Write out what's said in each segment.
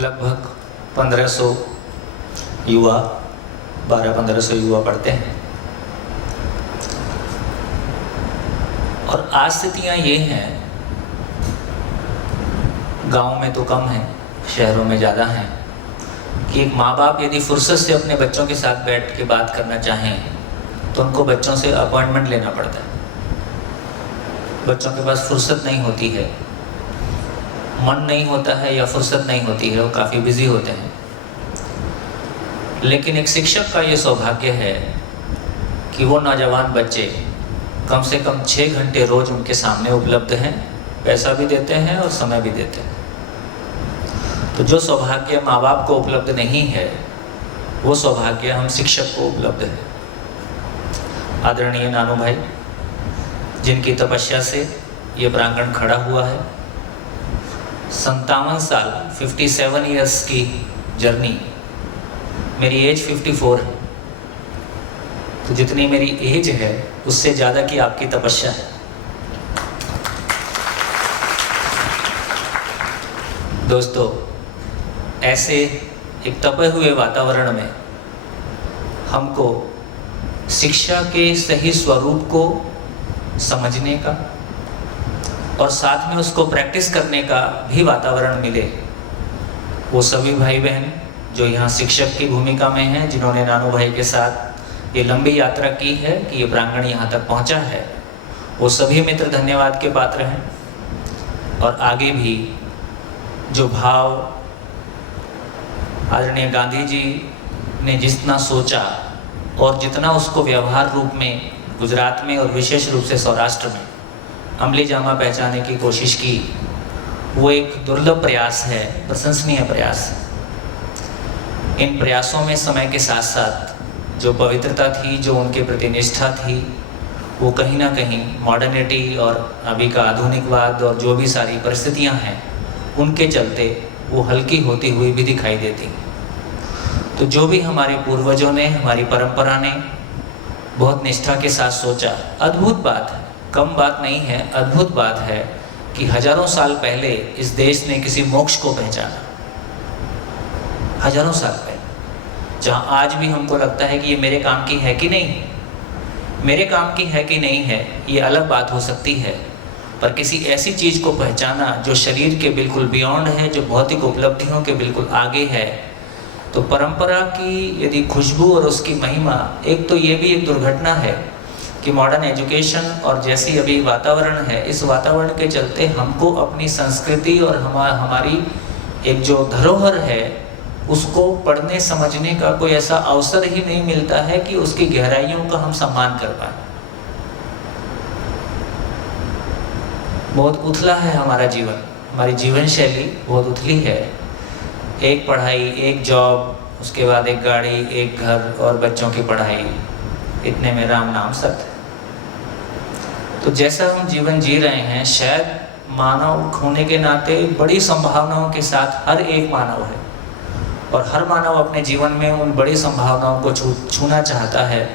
लगभग 1500 युवा 1200-1500 युवा पढ़ते हैं। और आज स्थितियाँ ये हैं, गांव में तो कम है, शहरों में ज़्यादा हैं, कि एक माँ बाप यदि फुर्सत से अपने बच्चों के साथ बैठ के बात करना चाहें तो उनको बच्चों से अपॉइंटमेंट लेना पड़ता है। बच्चों के पास फुर्सत नहीं होती है, मन नहीं होता है या फुर्सत नहीं होती है, वो काफ़ी बिजी होते हैं। लेकिन एक शिक्षक का ये सौभाग्य है कि वो नौजवान बच्चे कम से कम 6 घंटे रोज़ उनके सामने उपलब्ध हैं, पैसा भी देते हैं और समय भी देते हैं। तो जो सौभाग्य माँ बाप को उपलब्ध नहीं है, वो सौभाग्य हम शिक्षक को उपलब्ध है। आदरणीय नानू भाई, जिनकी तपस्या से ये प्रांगण खड़ा हुआ है, 57 साल 57 ईयर्स की जर्नी, मेरी एज 54 है, तो जितनी मेरी एज है उससे ज़्यादा की आपकी तपस्या है। दोस्तों, ऐसे एक तपे हुए वातावरण में हमको शिक्षा के सही स्वरूप को समझने का और साथ में उसको प्रैक्टिस करने का भी वातावरण मिले, वो सभी भाई बहन जो यहाँ शिक्षक की भूमिका में हैं, जिन्होंने नानू भाई के साथ ये लंबी यात्रा की है कि ये प्रांगण यहाँ तक पहुँचा है, वो सभी मित्र धन्यवाद के पात्र हैं। और आगे भी जो भाव आदरणीय गांधी जी ने जितना सोचा और जितना उसको व्यवहार रूप में गुजरात में और विशेष रूप से सौराष्ट्र में अमली जामा पहचाने की कोशिश की, वो एक दुर्लभ प्रयास है, प्रशंसनीय प्रयास है। इन प्रयासों में समय के साथ साथ जो पवित्रता थी, जो उनके प्रति निष्ठा थी, वो कहीं ना कहीं मॉडर्निटी और अभी का आधुनिकवाद और जो भी सारी परिस्थितियां हैं उनके चलते वो हल्की होती हुई भी दिखाई देती। तो जो भी हमारे पूर्वजों ने, हमारी परंपरा ने बहुत निष्ठा के साथ सोचा, अद्भुत बात है, कम बात नहीं है, अद्भुत बात है कि हजारों साल पहले इस देश ने किसी मोक्ष को पहचाना। हजारों साल पहले, जहाँ आज भी हमको लगता है कि ये मेरे काम की है कि नहीं, मेरे काम की है कि नहीं है, ये अलग बात हो सकती है, पर किसी ऐसी चीज़ को पहचाना जो शरीर के बिल्कुल बियॉन्ड है, जो भौतिक उपलब्धियों के बिल्कुल आगे है, तो परंपरा की यदि खुशबू और उसकी महिमा, एक तो ये भी एक दुर्घटना है कि मॉडर्न एजुकेशन और जैसी अभी वातावरण है, इस वातावरण के चलते हमको अपनी संस्कृति और हमारी एक जो धरोहर है उसको पढ़ने समझने का कोई ऐसा अवसर ही नहीं मिलता है कि उसकी गहराइयों का हम सम्मान कर पाए। बहुत उथला है हमारा जीवन, हमारी जीवन शैली बहुत उथली है। एक पढ़ाई, एक जॉब, उसके बाद एक गाड़ी, एक घर और बच्चों की पढ़ाई, इतने में राम नाम सत्य। तो जैसा हम जीवन जी रहे हैं, शायद मानव होने के नाते बड़ी संभावनाओं के साथ हर एक मानव है और हर मानव अपने जीवन में उन बड़ी संभावनाओं को छूना चाहता है,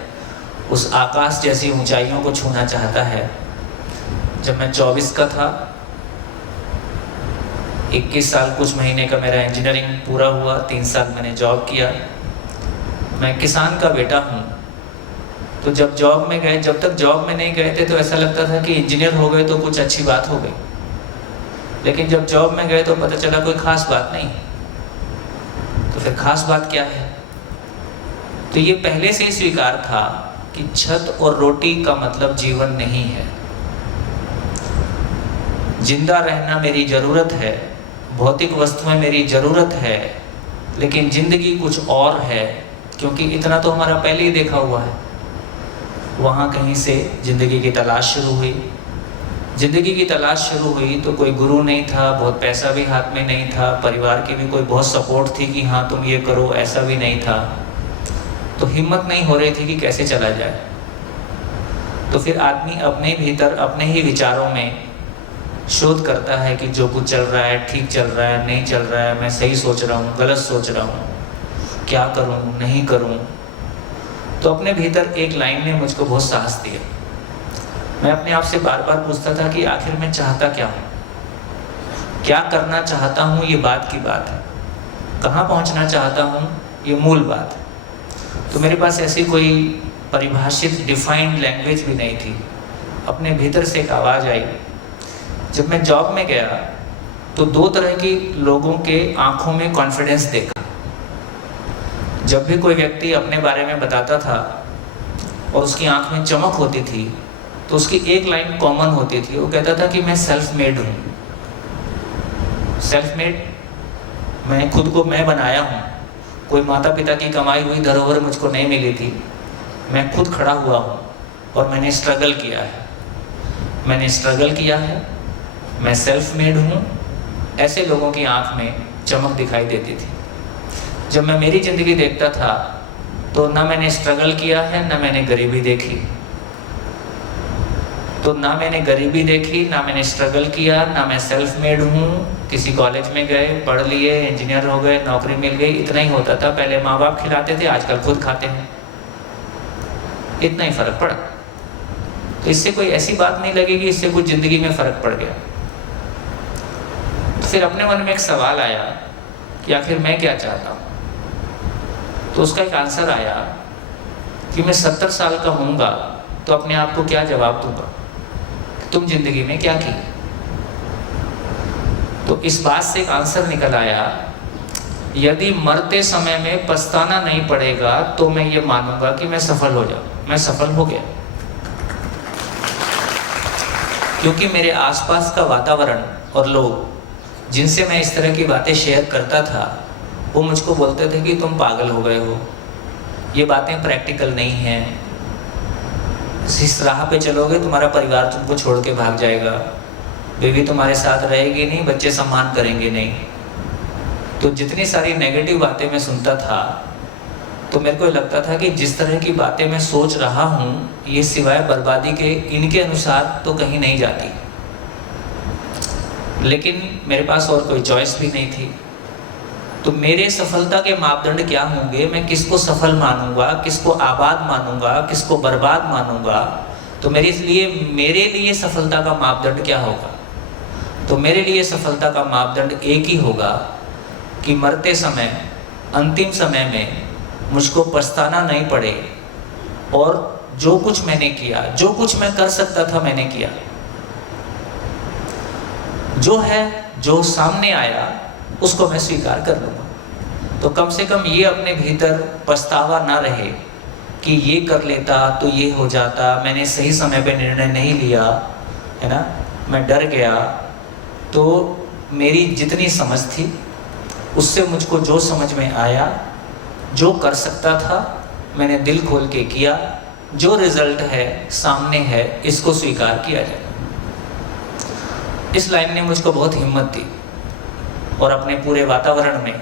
उस आकाश जैसी ऊंचाइयों को छूना चाहता है। जब मैं 24 का था, 21 साल कुछ महीने का मेरा इंजीनियरिंग पूरा हुआ, 3 साल मैंने जॉब किया। मैं किसान का बेटा हूँ, तो जब जॉब में गए, जब तक जॉब में नहीं गए थे तो ऐसा लगता था कि इंजीनियर हो गए तो कुछ अच्छी बात हो गई, लेकिन जब जॉब में गए तो पता चला कोई खास बात नहीं। तो फिर खास बात क्या है? तो ये पहले से ही स्वीकार था कि छत और रोटी का मतलब जीवन नहीं है। जिंदा रहना मेरी ज़रूरत है, भौतिक वस्तुएं मेरी ज़रूरत है, लेकिन ज़िंदगी कुछ और है, क्योंकि इतना तो हमारा पहले ही देखा हुआ है। वहाँ कहीं से ज़िंदगी की तलाश शुरू हुई। ज़िंदगी की तलाश शुरू हुई तो कोई गुरु नहीं था, बहुत पैसा भी हाथ में नहीं था, परिवार की भी कोई बहुत सपोर्ट थी कि हाँ तुम ये करो, ऐसा भी नहीं था। तो हिम्मत नहीं हो रही थी कि कैसे चला जाए। तो फिर आदमी अपने भीतर अपने ही विचारों में शोध करता है कि जो कुछ चल रहा है ठीक चल रहा है, नहीं चल रहा है, मैं सही सोच रहा हूँ, गलत सोच रहा हूँ, क्या करूँ, नहीं करूँ। तो अपने भीतर एक लाइन ने मुझको बहुत साहस दिया। मैं अपने आप से बार बार पूछता था कि आखिर मैं चाहता क्या हूँ, क्या करना चाहता हूँ, ये बात की बात है। कहाँ पहुँचना चाहता हूँ, ये मूल बात। तो मेरे पास ऐसी कोई परिभाषित डिफाइंड लैंग्वेज भी नहीं थी। अपने भीतर से एक आवाज़ आई। जब मैं जॉब में गया तो दो तरह की लोगों के आंखों में कॉन्फिडेंस देखा। जब भी कोई व्यक्ति अपने बारे में बताता था और उसकी आंख में चमक होती थी तो उसकी एक लाइन कॉमन होती थी, वो कहता था कि मैं सेल्फ मेड हूँ। सेल्फ मेड, मैं खुद को मैं बनाया हूँ, कोई माता पिता की कमाई हुई धरोहर मुझको नहीं मिली थी, मैं खुद खड़ा हुआ हूँ और मैंने स्ट्रगल किया है, मैं सेल्फ मेड हूँ। ऐसे लोगों की आंख में चमक दिखाई देती थी। जब मैं मेरी ज़िंदगी देखता था तो ना मैंने स्ट्रगल किया है, ना मैंने गरीबी देखी। तो ना मैंने गरीबी देखी, ना मैंने स्ट्रगल किया, ना मैं सेल्फ मेड हूँ। किसी कॉलेज में गए, पढ़ लिए, इंजीनियर हो गए, नौकरी मिल गई, इतना ही होता था। पहले माँ बाप खिलाते थे, आजकल खुद खाते हैं। इतना ही फ़र्क पड़ा। तो इससे कोई ऐसी बात नहीं लगेगी इससे कुछ ज़िंदगी में फ़र्क पड़ गया। फिर अपने मन में एक सवाल आया कि आखिर मैं क्या चाहता हूँ। तो उसका एक आंसर आया कि मैं 70 साल का होऊंगा तो अपने आप को क्या जवाब दूंगा, तुम जिंदगी में क्या किया। तो इस बात से एक आंसर निकल आया, यदि मरते समय में पछताना नहीं पड़ेगा तो मैं ये मानूंगा कि मैं सफल हो जाऊं। मैं सफल हो गया, क्योंकि मेरे आसपास का वातावरण और लोग जिनसे मैं इस तरह की बातें शेयर करता था वो मुझको बोलते थे कि तुम पागल हो गए हो, ये बातें प्रैक्टिकल नहीं हैं, इस राह पे चलोगे तुम्हारा परिवार तुमको छोड़ के भाग जाएगा, बीवी तुम्हारे साथ रहेगी नहीं, बच्चे सम्मान करेंगे नहीं। तो जितनी सारी नेगेटिव बातें मैं सुनता था तो मेरे को लगता था कि जिस तरह की बातें मैं सोच रहा हूँ ये सिवाय बर्बादी के इनके अनुसार तो कहीं नहीं जाती। लेकिन मेरे पास और कोई चॉइस भी नहीं थी। तो मेरे सफलता के मापदंड क्या होंगे, मैं किसको सफल मानूंगा, किसको आबाद मानूंगा, किसको बर्बाद मानूंगा। तो मेरे लिए सफलता का मापदंड क्या होगा। तो मेरे लिए सफलता का मापदंड एक ही होगा कि मरते समय, अंतिम समय में मुझको पछताना नहीं पड़े और जो कुछ मैंने किया, जो कुछ मैं कर सकता था मैंने किया। जो है, जो सामने आया उसको मैं स्वीकार कर लूँगा। तो कम से कम ये अपने भीतर पछतावा ना रहे कि ये कर लेता तो ये हो जाता, मैंने सही समय पे निर्णय नहीं लिया, है ना, मैं डर गया। तो मेरी जितनी समझ थी उससे मुझको जो समझ में आया, जो कर सकता था मैंने दिल खोल के किया, जो रिजल्ट है सामने है इसको स्वीकार किया जाए। इस लाइन ने मुझको बहुत हिम्मत दी और अपने पूरे वातावरण में,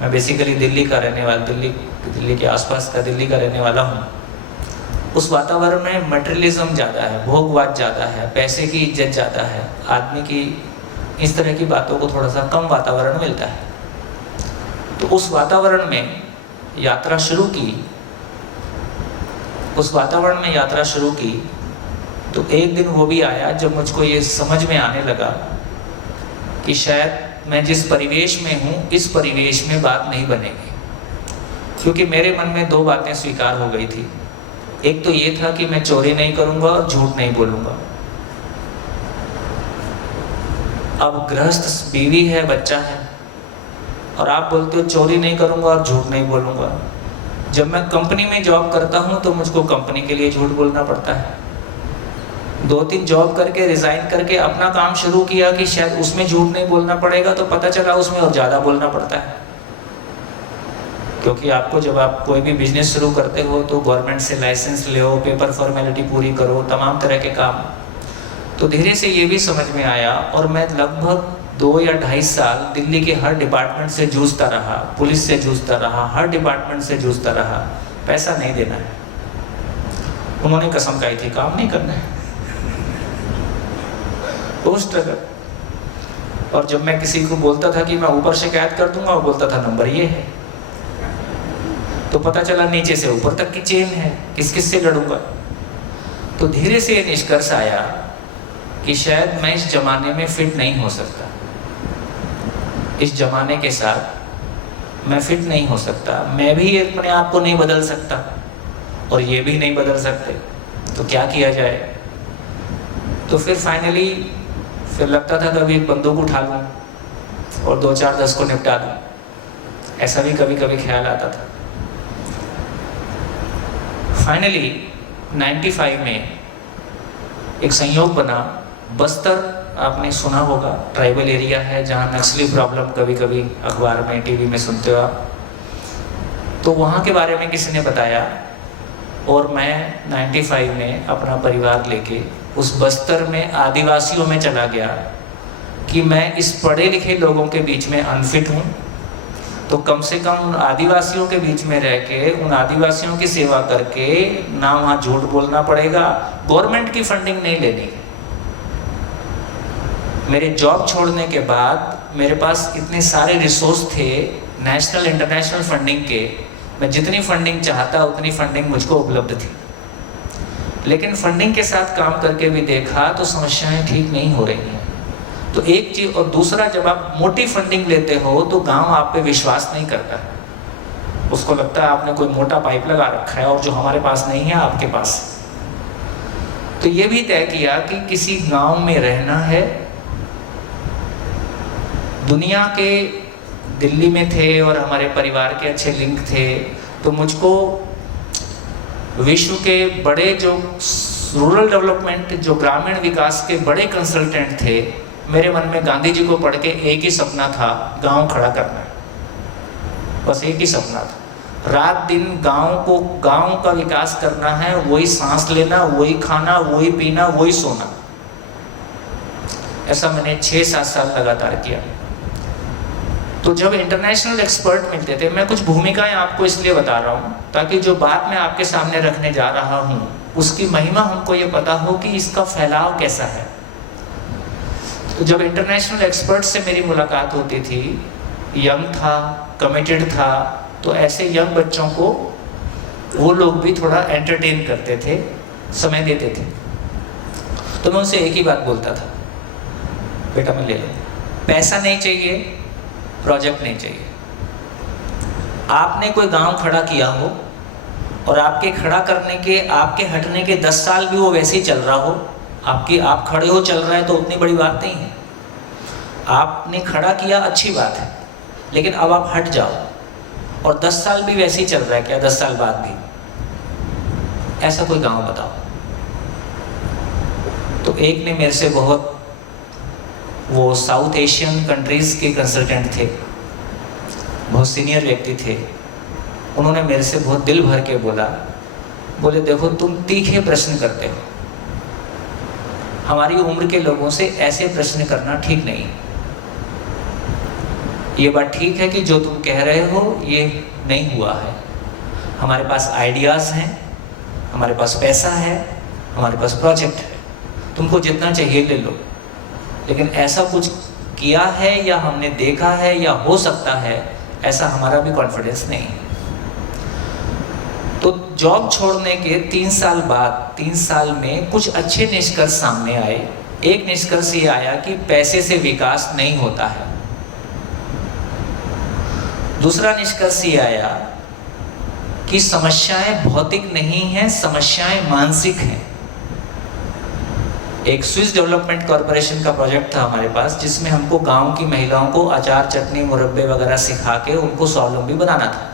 मैं बेसिकली दिल्ली का रहने वाला, दिल्ली के आसपास का दिल्ली का रहने वाला हूँ। उस वातावरण में मटेरियलिज्म ज़्यादा है, भोगवाद ज़्यादा है, पैसे की इज्जत ज़्यादा है, आदमी की इस तरह की बातों को थोड़ा सा कम वातावरण मिलता है। तो उस वातावरण में यात्रा शुरू की तो एक दिन वो भी आया जब मुझको ये समझ में आने लगा कि शायद मैं जिस परिवेश में हूँ इस परिवेश में बात नहीं बनेगी। क्योंकि मेरे मन में दो बातें स्वीकार हो गई थी। एक तो ये था कि मैं चोरी नहीं करूँगा और झूठ नहीं बोलूँगा। अब गृहस्थ बीवी है, बच्चा है, और आप बोलते हो चोरी नहीं करूँगा और झूठ नहीं बोलूँगा। जब मैं कंपनी में जॉब करता हूँ तो मुझको कंपनी के लिए झूठ बोलना पड़ता है। 2-3 जॉब करके रिज़ाइन करके अपना काम शुरू किया कि शायद उसमें झूठ नहीं बोलना पड़ेगा, तो पता चला उसमें और ज़्यादा बोलना पड़ता है। क्योंकि आपको जब आप कोई भी बिजनेस शुरू करते हो तो गवर्नमेंट से लाइसेंस ले, पेपर फॉर्मेलिटी पूरी करो, तमाम तरह के काम। तो धीरे से ये भी समझ में आया और मैं लगभग 2 या 2.5 साल दिल्ली के हर डिपार्टमेंट से जूझता रहा, पुलिस से जूझता रहा, हर डिपार्टमेंट से जूझता रहा। पैसा नहीं देना है, उन्होंने कसम खाई थी, काम नहीं करना है, वो स्ट्रगल। और जब मैं किसी को बोलता था कि मैं ऊपर शिकायत कर दूंगा, वो बोलता था नंबर ये है। तो पता चला नीचे से ऊपर तक की चेन है, किस किस से लड़ूंगा। तो धीरे से निष्कर्ष आया कि शायद मैं इस जमाने में फिट नहीं हो सकता। इस जमाने के साथ मैं फिट नहीं हो सकता, मैं भी अपने आप को नहीं बदल सकता और ये भी नहीं बदल सकते, तो क्या किया जाए। तो फिर फाइनली फिर लगता था कभी एक बंदूक उठा लूँ और 2-4-10 को निपटा दूँ, ऐसा भी कभी कभी ख्याल आता था। फाइनली 95 में एक संयोग बना, बस्तर आपने सुना होगा, ट्राइबल एरिया है जहाँ नक्सली प्रॉब्लम कभी कभी अखबार में टीवी में सुनते हो आप, तो वहाँ के बारे में किसी ने बताया और मैं 95 में अपना परिवार लेके उस बस्तर में आदिवासियों में चला गया कि मैं इस पढ़े लिखे लोगों के बीच में अनफिट हूँ, तो कम से कम उन आदिवासियों के बीच में रह के उन आदिवासियों की सेवा करके ना वहाँ झूठ बोलना पड़ेगा, गवर्नमेंट की फंडिंग नहीं लेनी। मेरे जॉब छोड़ने के बाद मेरे पास इतने सारे रिसोर्स थे नेशनल इंटरनेशनल फंडिंग के, मैं जितनी फंडिंग चाहता उतनी फंडिंग मुझको उपलब्ध थी, लेकिन फंडिंग के साथ काम करके भी देखा तो समस्याएं ठीक नहीं हो रही हैं। तो एक चीज़, और दूसरा, जब आप मोटी फंडिंग लेते हो तो गांव आप पे विश्वास नहीं करता है, उसको लगता है आपने कोई मोटा पाइप लगा रखा है और जो हमारे पास नहीं है आपके पास। तो ये भी तय किया कि किसी गांव में रहना है। दुनिया के दिल्ली में थे और हमारे परिवार के अच्छे लिंक थे, तो मुझको विश्व के बड़े जो रूरल डेवलपमेंट, जो ग्रामीण विकास के बड़े कंसल्टेंट थे, मेरे मन में गांधी जी को पढ़ के एक ही सपना था, गांव खड़ा करना। बस एक ही सपना था, रात दिन गांव का विकास करना है, वही सांस लेना, वही खाना, वही पीना, वही सोना। ऐसा मैंने 6-7 साल लगातार किया। तो जब इंटरनेशनल एक्सपर्ट मिलते थे, मैं कुछ भूमिकाएं आपको इसलिए बता रहा हूँ ताकि जो बात मैं आपके सामने रखने जा रहा हूँ उसकी महिमा हमको ये पता हो कि इसका फैलाव कैसा है। तो जब इंटरनेशनल एक्सपर्ट से मेरी मुलाकात होती थी, यंग था, कमिटेड था, तो ऐसे यंग बच्चों को वो लोग भी थोड़ा एंटरटेन करते थे, समय देते थे। तो मैं उनसे एक ही बात बोलता था, बेटा मैं ले लो, पैसा नहीं चाहिए, प्रोजेक्ट नहीं चाहिए। आपने कोई गांव खड़ा किया हो और आपके खड़ा करने के, आपके हटने के 10 साल भी वो वैसे ही चल रहा हो, आप खड़े हो चल रहा है तो उतनी बड़ी बात नहीं है। आपने खड़ा किया, अच्छी बात है, लेकिन अब आप हट जाओ और 10 साल भी वैसे ही चल रहा है क्या, 10 साल बाद भी? ऐसा कोई गांव बताओ। तो एक ने मेरे से बहुत, वो साउथ एशियन कंट्रीज के कंसल्टेंट थे, बहुत सीनियर व्यक्ति थे, उन्होंने मेरे से बहुत दिल भर के बोले देखो तुम तीखे प्रश्न करते हो, हमारी उम्र के लोगों से ऐसे प्रश्न करना ठीक नहीं। ये बात ठीक है कि जो तुम कह रहे हो ये नहीं हुआ है, हमारे पास आइडियाज़ हैं, हमारे पास पैसा है, हमारे पास प्रोजेक्ट है, तुमको जितना चाहिए ले लो, लेकिन ऐसा कुछ किया है या हमने देखा है या हो सकता है, ऐसा हमारा भी कॉन्फिडेंस नहीं है। तो जॉब छोड़ने के 3 साल बाद, 3 साल में कुछ अच्छे निष्कर्ष सामने आए। एक निष्कर्ष ये आया कि पैसे से विकास नहीं होता है। दूसरा निष्कर्ष ये आया कि समस्याएं भौतिक नहीं हैं, समस्याएं मानसिक हैं। एक स्विस डेवलपमेंट कॉरपोरेशन का प्रोजेक्ट था हमारे पास, जिसमें हमको गांव की महिलाओं को अचार, चटनी, मुरब्बे वगैरह सिखा के उनको स्वावलंबी बनाना था।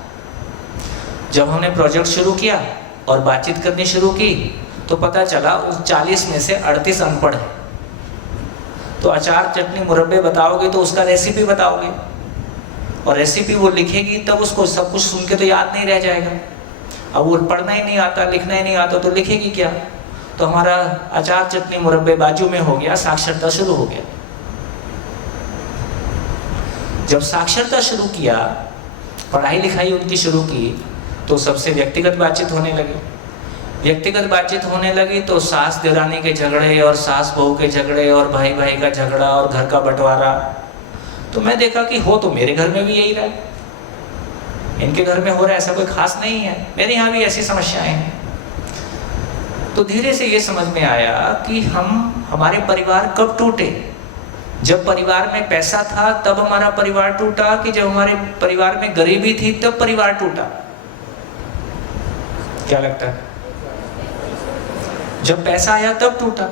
जब हमने प्रोजेक्ट शुरू किया और बातचीत करनी शुरू की तो पता चला उस 40 में से 38 अनपढ़ है। तो अचार, चटनी, मुरब्बे बताओगे तो उसका रेसिपी बताओगे, और रेसिपी वो लिखेगी तब उसको सब कुछ सुन के तो याद नहीं रह जाएगा। अब वो पढ़ना ही नहीं आता, लिखना ही नहीं आता तो लिखेगी क्या? तो हमारा अचार, चटनी, मुरब्बे बाजू में हो गया, साक्षरता शुरू हो गया। जब साक्षरता शुरू किया, पढ़ाई लिखाई उनकी शुरू की, तो सबसे व्यक्तिगत बातचीत होने लगी। व्यक्तिगत बातचीत होने लगी तो सास देरानी के झगड़े और सास बहू के झगड़े और भाई भाई का झगड़ा और घर का बंटवारा। तो मैं देखा कि हो तो मेरे घर में भी यही रहा है, इनके घर में हो रहा है, ऐसा कोई खास नहीं है, मेरे यहाँ भी ऐसी समस्याएं हैं। तो धीरे से ये समझ में आया कि हमारे परिवार कब टूटे, जब परिवार में पैसा था तब हमारा परिवार टूटा, कि जब हमारे परिवार में गरीबी थी तब परिवार टूटा? क्या लगता है? जब पैसा आया तब टूटा।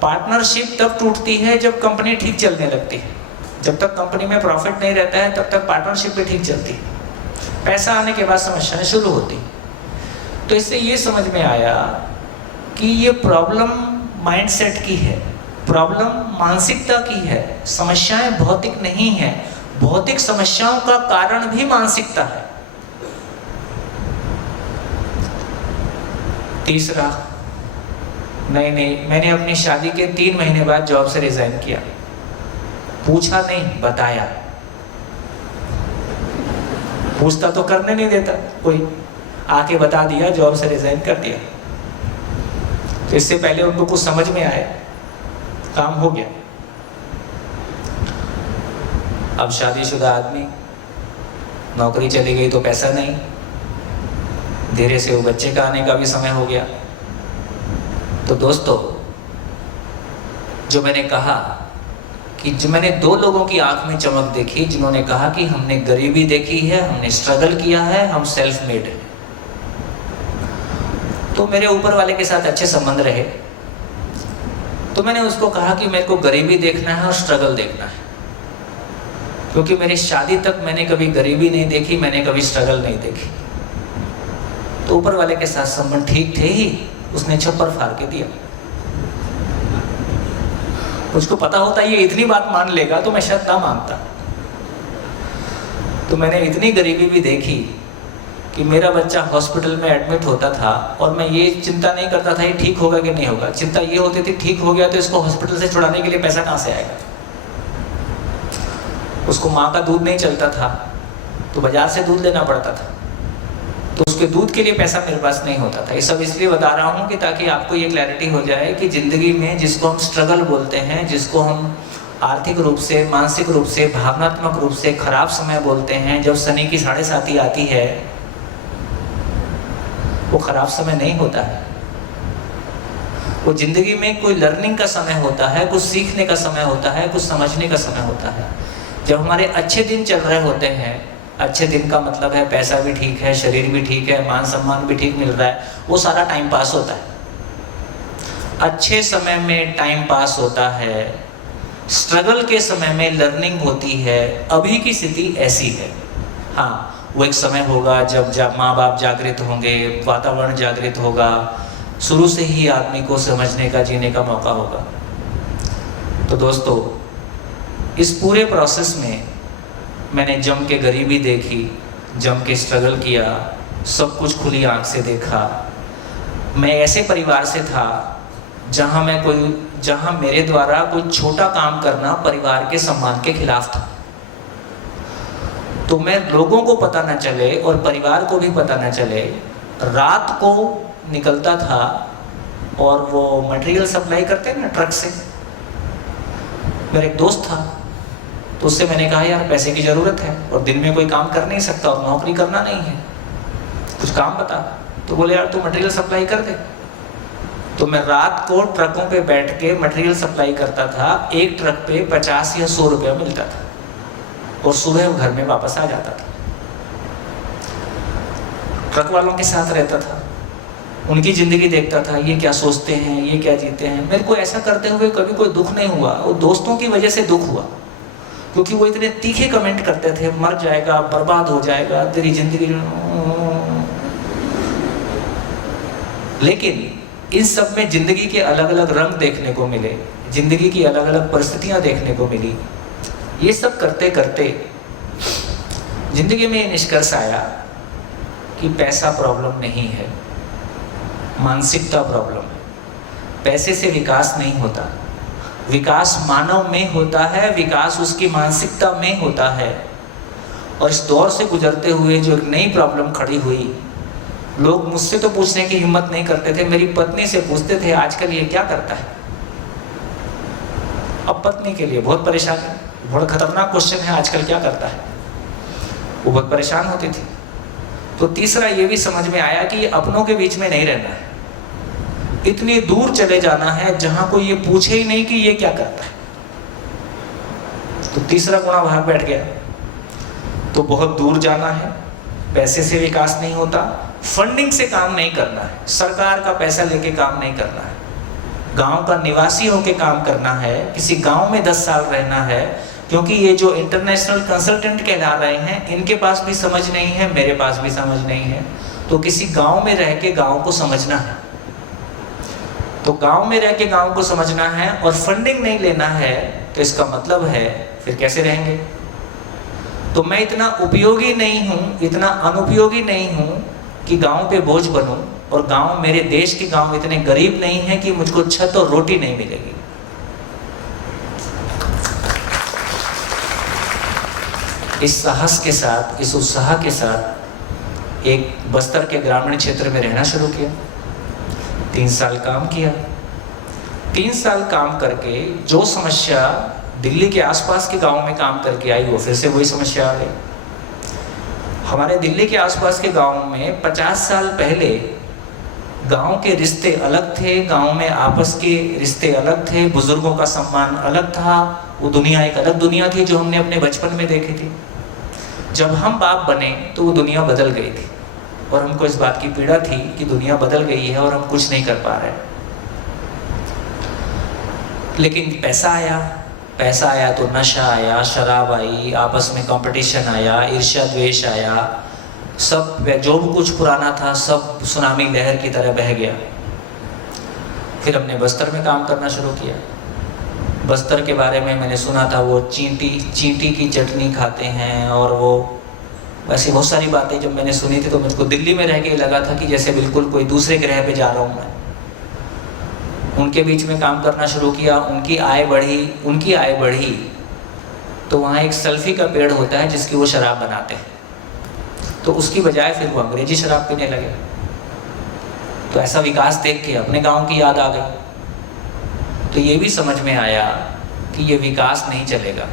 पार्टनरशिप तब टूटती है जब कंपनी ठीक चलने लगती है। जब तक कंपनी में प्रॉफिट नहीं रहता है तब तक पार्टनरशिप भी ठीक चलती है। पैसा आने के बाद समस्याएं शुरू होती। तो इससे ये समझ में आया कि ये प्रॉब्लम माइंडसेट की है, प्रॉब्लम मानसिकता की है। समस्याएं भौतिक नहीं है, भौतिक समस्याओं का कारण भी मानसिकता है। तीसरा, नहीं, मैंने अपनी शादी के 3 महीने बाद जॉब से रिजाइन किया। पूछा नहीं, बताया। पूछता तो करने नहीं देता कोई, आके बता दिया, जॉब से रिजाइन कर दिया। तो इससे पहले उनको कुछ समझ में आया, काम हो गया। अब शादीशुदा आदमी, नौकरी चली गई तो पैसा नहीं, धीरे से वो बच्चे का आने का भी समय हो गया। तो दोस्तों, जो मैंने कहा कि जो मैंने 2 लोगों की आंख में चमक देखी, जिन्होंने कहा कि हमने गरीबी देखी है, हमने स्ट्रगल किया है, हम सेल्फ मेड हैं। तो मेरे ऊपर वाले के साथ अच्छे संबंध रहे। तो मैंने उसको कहा कि मेरे को गरीबी देखना है और स्ट्रगल देखना है, क्योंकि मेरी शादी तक मैंने कभी गरीबी नहीं देखी, मैंने कभी स्ट्रगल नहीं देखी। तो ऊपर वाले के साथ संबंध ठीक थे ही, उसने छप्पर फाड़ के दिया। मुझको पता होता ये इतनी बात मान लेगा तो मैं शायद ना मानता। तो मैंने इतनी गरीबी भी देखी कि मेरा बच्चा हॉस्पिटल में एडमिट होता था और मैं ये चिंता नहीं करता था ये ठीक होगा कि नहीं होगा। चिंता ये होती थी ठीक हो गया तो इसको हॉस्पिटल से छुड़ाने के लिए पैसा कहाँ से आएगा। उसको माँ का दूध नहीं चलता था तो बाजार से दूध लेना पड़ता था, तो उसके दूध के लिए पैसा मेरे पास नहीं होता था। ये सब इसलिए बता रहा हूँ कि ताकि आपको ये क्लैरिटी हो जाए कि ज़िंदगी में जिसको हम स्ट्रगल बोलते हैं, जिसको हम आर्थिक रूप से, मानसिक रूप से, भावनात्मक रूप से खराब समय बोलते हैं, जब शनि की 7.5 आती है, वो खराब समय नहीं होता है। वो ज़िंदगी में कोई लर्निंग का समय होता है, कुछ सीखने का समय होता है, कुछ समझने का समय होता है। जब हमारे अच्छे दिन चल रहे होते हैं, अच्छे दिन का मतलब है पैसा भी ठीक है, शरीर भी ठीक है, मान सम्मान भी ठीक मिल रहा है, वो सारा टाइम पास होता है। अच्छे समय में टाइम पास होता है, स्ट्रगल के समय में लर्निंग होती है। अभी की स्थिति ऐसी है। हाँ, वो एक समय होगा जब माँ बाप जागृत होंगे, वातावरण जागृत होगा, शुरू से ही आदमी को समझने का, जीने का मौका होगा। तो दोस्तों, इस पूरे प्रोसेस में मैंने जम के गरीबी देखी, जम के स्ट्रगल किया, सब कुछ खुली आंख से देखा। मैं ऐसे परिवार से था जहाँ मेरे द्वारा कोई छोटा काम करना परिवार के सम्मान के खिलाफ था। तो मैं लोगों को पता न चले और परिवार को भी पता न चले, रात को निकलता था और वो मटेरियल सप्लाई करते हैं ना ट्रक से। मेरा एक दोस्त था, तो उससे मैंने कहा यार पैसे की ज़रूरत है और दिन में कोई काम कर नहीं सकता और नौकरी करना नहीं है, कुछ काम बता। तो बोले यार तू मटेरियल सप्लाई कर दे। तो मैं रात को ट्रकों पे बैठ के मटेरियल सप्लाई करता था। एक ट्रक पे 50 या 100 रुपया मिलता था और सुबह घर में वापस आ जाता था। ट्रक वालों के साथ रहता था, उनकी ज़िंदगी देखता था, ये क्या सोचते हैं, ये क्या जीते हैं। मेरे को ऐसा करते हुए कभी कोई दुख नहीं हुआ, वो दोस्तों की वजह से दुख हुआ, क्योंकि वो इतने तीखे कमेंट करते थे, मर जाएगा, बर्बाद हो जाएगा तेरी जिंदगी। लेकिन इन सब में जिंदगी के अलग अलग रंग देखने को मिले, जिंदगी की अलग अलग परिस्थितियां देखने को मिली। ये सब करते करते जिंदगी में ये निष्कर्ष आया कि पैसा प्रॉब्लम नहीं है, मानसिकता प्रॉब्लम है। पैसे से विकास नहीं होता, विकास मानव में होता है, विकास उसकी मानसिकता में होता है। और इस दौर से गुजरते हुए जो एक नई प्रॉब्लम खड़ी हुई, लोग मुझसे तो पूछने की हिम्मत नहीं करते थे, मेरी पत्नी से पूछते थे आजकल ये क्या करता है। अब पत्नी के लिए बहुत परेशान है, बहुत खतरनाक क्वेश्चन है, आजकल क्या करता है, वो बहुत परेशान होती थी। तो तीसरा ये भी समझ में आया कि अपनों के बीच में नहीं रहना है, इतनी दूर चले जाना है जहां कोई ये पूछे ही नहीं कि ये क्या करता है। तो तीसरा गुणा भाग बैठ गया। तो बहुत दूर जाना है, पैसे से विकास नहीं होता, फंडिंग से काम नहीं करना है, सरकार का पैसा लेके काम नहीं करना है, गांव का निवासी होके काम करना है, किसी गांव में 10 साल रहना है। क्योंकि ये जो इंटरनेशनल कंसल्टेंट कहला रहे हैं, इनके पास भी समझ नहीं है, मेरे पास भी समझ नहीं है, तो किसी गांव में रह के गांव को समझना है। तो गांव में रह के गांव को समझना है और फंडिंग नहीं लेना है, तो इसका मतलब है फिर कैसे रहेंगे? तो मैं इतना उपयोगी नहीं हूं, इतना अनुपयोगी नहीं हूं कि गांव पे बोझ बनूं, और गांव, मेरे देश के गांव इतने गरीब नहीं हैं कि मुझको छत और रोटी नहीं मिलेगी। इस साहस के साथ, इस उत्साह के साथ एक बस्तर के ग्रामीण क्षेत्र में रहना शुरू किया। 3 साल काम किया। 3 साल काम करके जो समस्या दिल्ली के आसपास के गांव में काम करके आई, वो फिर से वही समस्या आ गई। हमारे दिल्ली के आसपास के गांव में 50 साल पहले गांव के रिश्ते अलग थे, गांव में आपस के रिश्ते अलग थे, बुजुर्गों का सम्मान अलग था। वो दुनिया एक अलग दुनिया थी जो हमने अपने बचपन में देखी थी। जब हम बाप बने तो वो दुनिया बदल गई थी, और हमको इस बात की पीड़ा थी कि दुनिया बदल गई है और हम कुछ नहीं कर पा रहे। लेकिन पैसा आया तो नशा आया, शराब आई, आपस में कंपटीशन आया, ईर्ष्या द्वेष आया, सब जो भी कुछ पुराना था सब सुनामी लहर की तरह बह गया। फिर हमने बस्तर में काम करना शुरू किया। बस्तर के बारे में मैंने सुना था, वो चींटी की चटनी खाते हैं, और वो वैसी बहुत सारी बातें जब मैंने सुनी थी तो मुझको दिल्ली में रह के लगा था कि जैसे बिल्कुल कोई दूसरे ग्रह पे जा रहा हूँ मैं। उनके बीच में काम करना शुरू किया, उनकी आय बढ़ी तो वहाँ एक सल्फी का पेड़ होता है जिसकी वो शराब बनाते हैं, तो उसकी बजाय फिर वो अंग्रेजी शराब पीने लगे। तो ऐसा विकास देख के अपने गांव की याद आ गई। तो ये भी समझ में आया कि ये विकास नहीं चलेगा,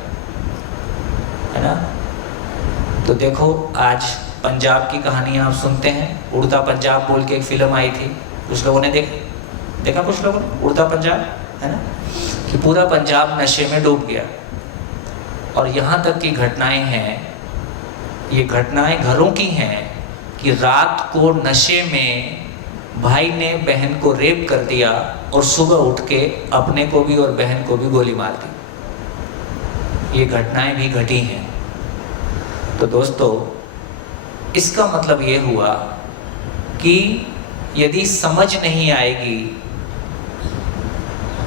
है ना। तो देखो, आज पंजाब की कहानी आप सुनते हैं, उड़ता पंजाब बोल के एक फिल्म आई थी, कुछ लोगों ने देखा कुछ लोगों ने, उड़ता पंजाब, है ना, कि पूरा पंजाब नशे में डूब गया। और यहाँ तक की घटनाएं हैं, ये घटनाएं घरों की हैं कि रात को नशे में भाई ने बहन को रेप कर दिया और सुबह उठ के अपने को भी और बहन को भी गोली मार दी। ये घटनाएं भी घटी हैं। तो दोस्तों, इसका मतलब ये हुआ कि यदि समझ नहीं आएगी,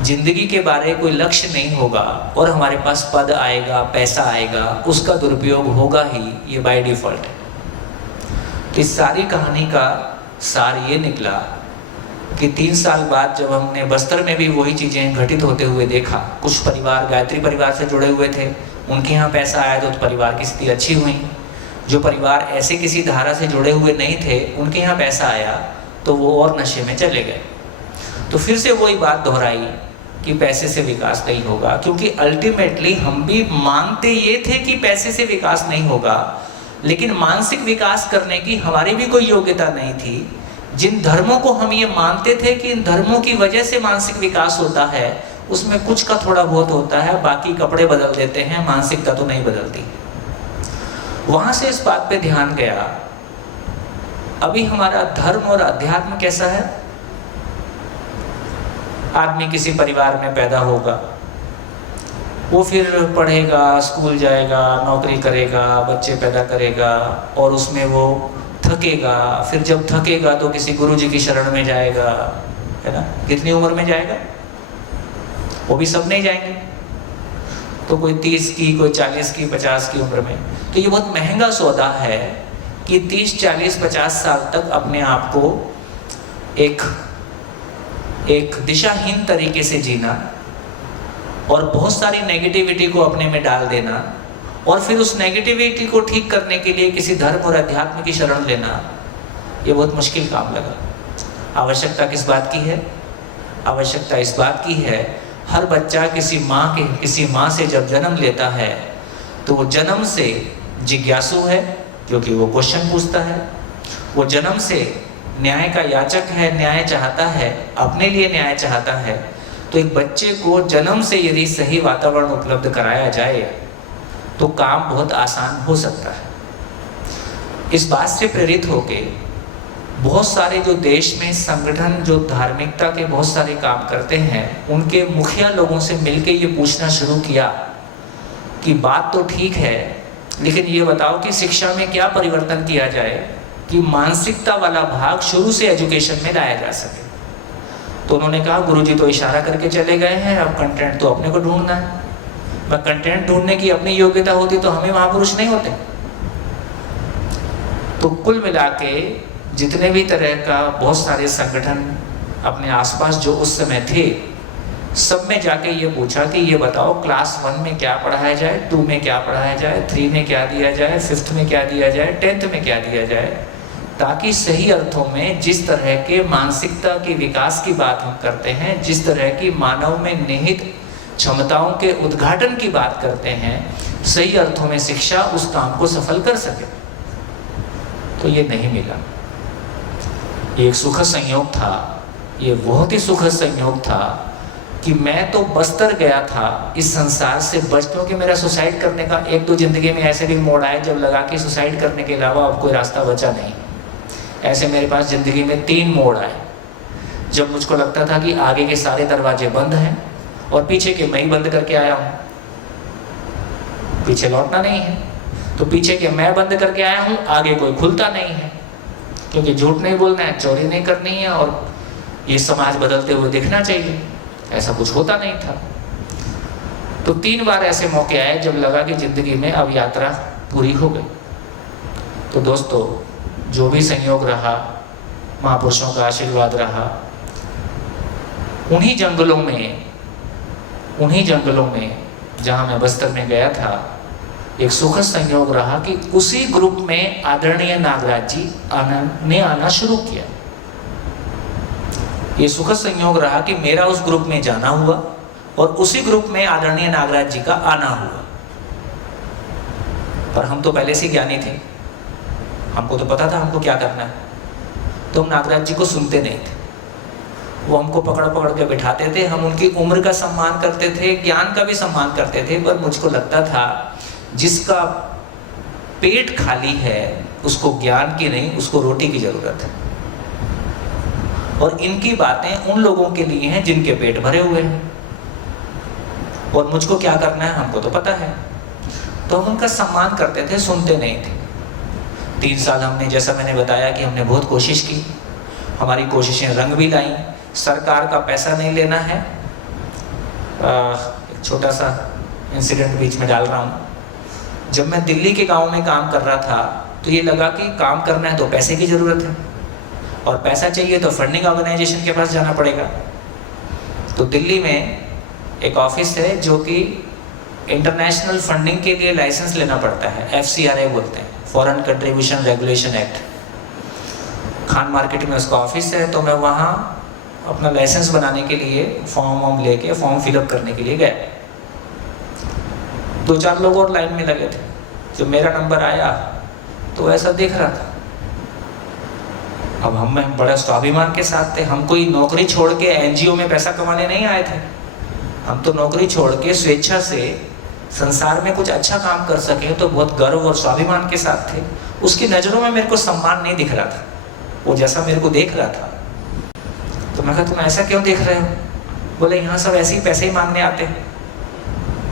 जिंदगी के बारे कोई लक्ष्य नहीं होगा और हमारे पास पद आएगा, पैसा आएगा, उसका दुरुपयोग होगा ही, ये बाय डिफॉल्ट है। तो इस सारी कहानी का सार ये निकला कि 3 साल बाद जब हमने बस्तर में भी वही चीज़ें घटित होते हुए देखा, कुछ परिवार गायत्री परिवार से जुड़े हुए थे, उनके यहाँ पैसा आया तो परिवार की स्थिति अच्छी हुई। जो परिवार ऐसे किसी धारा से जुड़े हुए नहीं थे, उनके यहाँ पैसा आया तो वो और नशे में चले गए। तो फिर से वही बात दोहराई कि पैसे से विकास नहीं होगा, क्योंकि अल्टीमेटली हम भी मानते ये थे कि पैसे से विकास नहीं होगा, लेकिन मानसिक विकास करने की हमारी भी कोई योग्यता नहीं थी। जिन धर्मों को हम ये मानते थे कि इन धर्मों की वजह से मानसिक विकास होता है, उसमें कुछ का थोड़ा बहुत होता है, बाकी कपड़े बदल देते हैं, मानसिकता तो नहीं बदलती। वहां से इस बात पे ध्यान गया, अभी हमारा धर्म और अध्यात्म कैसा है। आदमी किसी परिवार में पैदा होगा, वो फिर पढ़ेगा, स्कूल जाएगा, नौकरी करेगा, बच्चे पैदा करेगा, और उसमें वो थकेगा। फिर जब थकेगा तो किसी गुरुजी की शरण में जाएगा, है ना। कितनी उम्र में जाएगा? वो भी सब नहीं जाएंगे, तो कोई 30 की, कोई 40 की, 50 की उम्र में। तो ये बहुत महंगा सौदा है कि 30, 40, 50 साल तक अपने आप को एक दिशाहीन तरीके से जीना और बहुत सारी नेगेटिविटी को अपने में डाल देना, और फिर उस नेगेटिविटी को ठीक करने के लिए किसी धर्म और अध्यात्म की शरण लेना, ये बहुत मुश्किल काम लगा। आवश्यकता किस बात की है? आवश्यकता इस बात की है, हर बच्चा किसी माँ से जब जन्म लेता है तो वो जन्म से जिज्ञासु है, क्योंकि वो क्वेश्चन पूछता है। वो जन्म से न्याय का याचक है, न्याय चाहता है, अपने लिए न्याय चाहता है। तो एक बच्चे को जन्म से यदि सही वातावरण उपलब्ध कराया जाए तो काम बहुत आसान हो सकता है। इस बात से प्रेरित होके बहुत सारे जो देश में संगठन जो धार्मिकता के बहुत सारे काम करते हैं, उनके मुखिया लोगों से मिलके ये पूछना शुरू किया कि बात तो ठीक है, लेकिन ये बताओ कि शिक्षा में क्या परिवर्तन किया जाए कि मानसिकता वाला भाग शुरू से एजुकेशन में लाया जा सके। तो उन्होंने कहा गुरुजी तो इशारा करके चले गए हैं, अब कंटेंट तो अपने को ढूंढना है। मैं कंटेंट ढूंढने की अपनी योग्यता होती तो हमें महापुरुष नहीं होते। तो कुल मिला के जितने भी तरह का बहुत सारे संगठन अपने आसपास जो उस समय थे, सब में जाके ये पूछा कि ये बताओ क्लास 1 में क्या पढ़ाया जाए, 2 में क्या पढ़ाया जाए, 3 में क्या दिया जाए, 5th में क्या दिया जाए, 10th में क्या दिया जाए, ताकि सही अर्थों में जिस तरह के मानसिकता के विकास की बात हम करते हैं, जिस तरह की मानव में निहित क्षमताओं के उद्घाटन की बात करते हैं, सही अर्थों में शिक्षा उस काम को सफल कर सके। तो ये नहीं मिला। ये एक सुखद संयोग था, ये बहुत ही सुखद संयोग था कि मैं तो बस्तर गया था इस संसार से बच, क्योंकि मेरा सुसाइड करने का एक दो जिंदगी में ऐसे भी मोड़ आए जब लगा कि सुसाइड करने के अलावा अब कोई रास्ता बचा नहीं। ऐसे मेरे पास जिंदगी में 3 मोड़ आए जब मुझको लगता था कि आगे के सारे दरवाजे बंद हैं और पीछे के मैं ही बंद करके आया हूँ, पीछे लौटना नहीं है। तो पीछे के मैं बंद करके आया हूँ, आगे कोई खुलता नहीं है, क्योंकि झूठ नहीं बोलना है, चोरी नहीं करनी है और ये समाज बदलते हुए दिखना चाहिए। ऐसा कुछ होता नहीं था। तो 3 बार ऐसे मौके आए जब लगा कि जिंदगी में अब यात्रा पूरी हो गई। तो दोस्तों, जो भी संयोग रहा, महापुरुषों का आशीर्वाद रहा, उन्हीं जंगलों में जहाँ मैं बस्तर में गया था, एक सुखद संयोग रहा कि उसी ग्रुप में आदरणीय नागराज जी ने आना शुरू किया। ये सुखद संयोग रहा कि मेरा उस ग्रुप में जाना हुआ और उसी ग्रुप में आदरणीय नागराज जी का आना हुआ। पर हम तो पहले से ज्ञानी थे, हमको तो पता था हमको क्या करना है। तो हम नागराज जी को सुनते नहीं थे, वो हमको पकड़ पकड़ के बिठाते थे। हम उनकी उम्र का सम्मान करते थे, ज्ञान का भी सम्मान करते थे, पर मुझको लगता था जिसका पेट खाली है उसको ज्ञान की नहीं, उसको रोटी की जरूरत है। और इनकी बातें उन लोगों के लिए हैं जिनके पेट भरे हुए हैं, और मुझको क्या करना है हमको तो पता है। तो हम उनका सम्मान करते थे, सुनते नहीं थे। 3 साल हमने, जैसा मैंने बताया कि हमने बहुत कोशिश की, हमारी कोशिशें रंग भी लाई। सरकार का पैसा नहीं लेना है। एक छोटा सा इंसिडेंट बीच में डाल रहा हूँ। जब मैं दिल्ली के गांव में काम कर रहा था तो ये लगा कि काम करना है तो पैसे की ज़रूरत है, और पैसा चाहिए तो फंडिंग ऑर्गेनाइजेशन के पास जाना पड़ेगा। तो दिल्ली में एक ऑफिस है जो कि इंटरनेशनल फंडिंग के लिए लाइसेंस लेना पड़ता है, FCRA बोलते हैं, foreign contribution regulation act. Khan market में उसका ऑफिस है। तो मैं वहाँ अपना लाइसेंस बनाने के लिए फॉर्म लेके फॉर्म फिलअप करने के लिए गया। 2-4 लोग और लाइन में लगे थे। जब मेरा नंबर आया तो ऐसा देख रहा था। अब हम बड़ा स्वाभिमान के साथ थे। हम कोई नौकरी छोड़ के NGO में पैसा कमाने नहीं आए थे। हम तो नौकरी छोड़ के स्वेच्छा से संसार में कुछ अच्छा काम कर सके तो बहुत गर्व और स्वाभिमान के साथ थे। उसकी नज़रों में मेरे को सम्मान नहीं दिख रहा था, वो जैसा मेरे को देख रहा था। तो मैं कहा तुम ऐसा क्यों देख रहे हो? बोले यहाँ सब ऐसे ही पैसे ही मांगने आते हैं।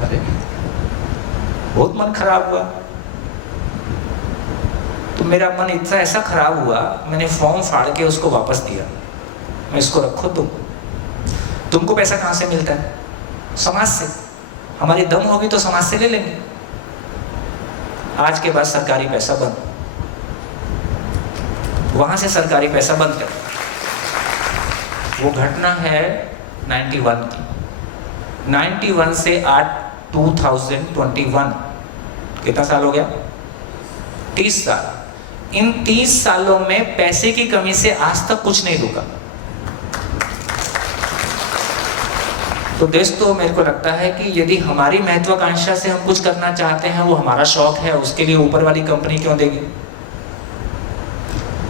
अरे बहुत मन खराब हुआ। तो मेरा मन इतना ऐसा खराब हुआ, मैंने फॉर्म फाड़ के उसको वापस दिया। मैं इसको रखो, तुमको पैसा कहाँ से मिलता है? समाज से। हमारी दम होगी तो समाज से ले लेंगे। आज के बाद सरकारी पैसा बंद, वहां से सरकारी पैसा बंद कर। वो घटना है 91 की। 91 से 2021 कितना साल हो गया? 30 साल। इन 30 सालों में पैसे की कमी से आज तक कुछ नहीं रुका। तो दोस्तों, मेरे को लगता है कि यदि हमारी महत्वाकांक्षा से हम कुछ करना चाहते हैं, वो हमारा शौक है, उसके लिए ऊपर वाली कंपनी क्यों देगी?